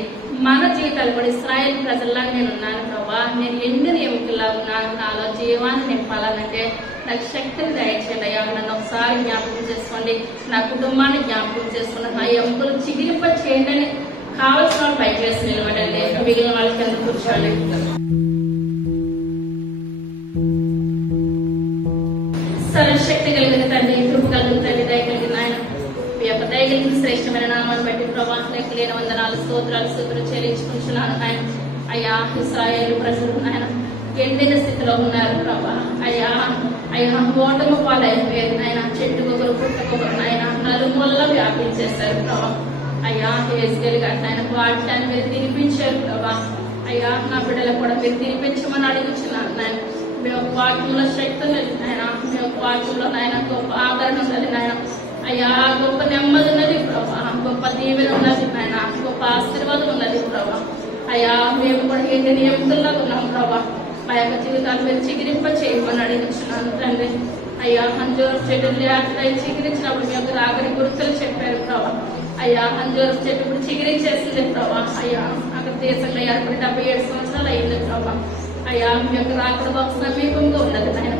మన జీవితాలు కూడా ఇశ్రాయేల్ ప్రజల్లా నేను ఉన్నాను ప్రభా, నేను ఎండిన ఎముకల్లా ఉన్నాను, నాలో జీవాన్ని నింపాలంటే నాకు శక్తిని దయచేయండి అయ్యా. నన్ను ఒకసారి జ్ఞాపకం చేసుకోండి, నా కుటుంబాన్ని జ్ఞాపకం చేసుకుని నా ఎముకలు చిగిరింప చేయండి అని కావలసిన వాళ్ళు పైకి వేసి నిలబడండి, మిగిలిన వాళ్ళకి ఎందుకు కూర్చోండి. సర్వశక్తి కలిగిన తండ్రి, కృప కలిగిన తండ్రి, దయ కలిగిన ఆయన, మీ యొక్క దయ కలిగిన శ్రేష్టమైన నామాన్ని బట్టి ప్రభా లెక్కలేని వందనాలు స్తోత్రాలు స్థుతులు చెల్లించుకుంటున్నాను ఆయన. అయ్యా ఇశ్రాయేలు ప్రజలు ఆయన ఎండిన స్థితిలో ఉన్నారు ప్రభా. అయ్యా ఓటము పాలైపోయారు నాయన, చెట్టుకొకరు పుట్టకొకరు నాయన నలుమూలలో వ్యాపించేశారు ప్రభా. అయ్యా హెజ్కేల్ గారు నాయన వాటిని మీరు తినిపించారు ప్రభా. అయ్యా నా బిడ్డలకు కూడా మీరు తినిపించమని అడుగుచున్నాను నాయన. మీ యొక్క వాక్యంలో శక్తి ఉన్నది నాయన, మీ యొక్క వాక్యంలో నాయన గొప్ప ఆదరణ ఉన్నది నాయన. అయ్యా గొప్ప నెమ్మది ఉన్నది ప్రభా, గొప్ప దీవెన ఉన్నది నాయన, గొప్ప ఆశీర్వాదం ఉన్నది ప్రభా. అయ్యా మేము కూడా ఏంటి నియమితుల్లో ఉన్నాం ప్రభా, మా యొక్క జీవితాలు మీరు చిగిరింప చేయమని అడిగించున్నాను తండ్రి. అయ్యా అంజూరం చెట్టు చిగిరించినప్పుడు మీ యొక్క రాగడి గుర్తులు చెప్పారు ప్రభా. అయ్యా అంజూరం చెట్టు ఇప్పుడు చిగిరించేస్తుంది ప్రభా. అయ్యా అక్కడ దేశంలో ఏర్పడి 77 సంవత్సరాలు అయింది ప్రభా. అయ్యా మీ యొక్క రాకడ బాబు సమీపంగా ఉన్నది నాయన.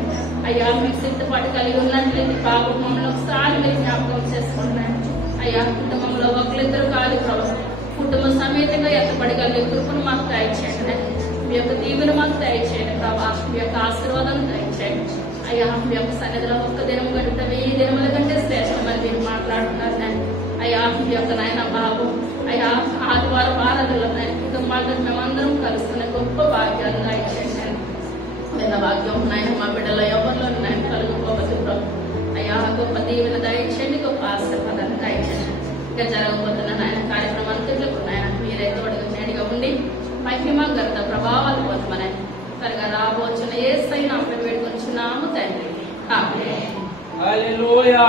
అయ్యా మీకు సిద్ధపాటు కలిగి ఉన్నట్లయితే బాబు మమ్మల్ని ఒకసారి మీరు జ్ఞాపకం చేసుకుంటున్నాను. అయ్యా కుటుంబంలో ఒకరిద్దరు కాదు ప్రభా, కుటుంబ సమేతంగా ఎత్తపడగలిగే కృపను మాకు దయచేయండి. మీ యొక్క దీవెన మాకు దయచేయండి ప్రభా, మీ యొక్క ఆశీర్వాదాన్ని దయచేయండి. అయ్యా మీ యొక్క సన్నిధిలో ఒక్క దినం గంటే 1000 దినముల కంటే శ్రేష్టమని మీరు మాట్లాడుతున్నారు నేను. అయ్యా మీ యొక్క నాయన బాబు అయ్యా ఆదివారం ఆరాధనలో నేను కుటుంబాలతో మేమందరం కలుస్తున్న గొప్ప భాగ్యాలు దయచేయండి. లేదా భాగ్యం నాయన మా బిడ్డలో ఎవరిలో నాయన కలుగుకోవచ్చు ప్రభు. అయ్యా గొప్ప దీవెన దయచేయండి, గొప్ప ఆశీర్వాదాన్ని దయచేయండి. ఇంకా జరగబోతున్న నాయన కార్యక్రమం అంతట్లకు నాయన మీరే తోడుగా ఉండి మహిమ ఘనత ప్రభావాలు పొందమని త్వరగా రాబోచున్న యేసయ్య నామమున వేడుకొంచున్నాము తండ్రి. ఆమేన్. హల్లెలూయా.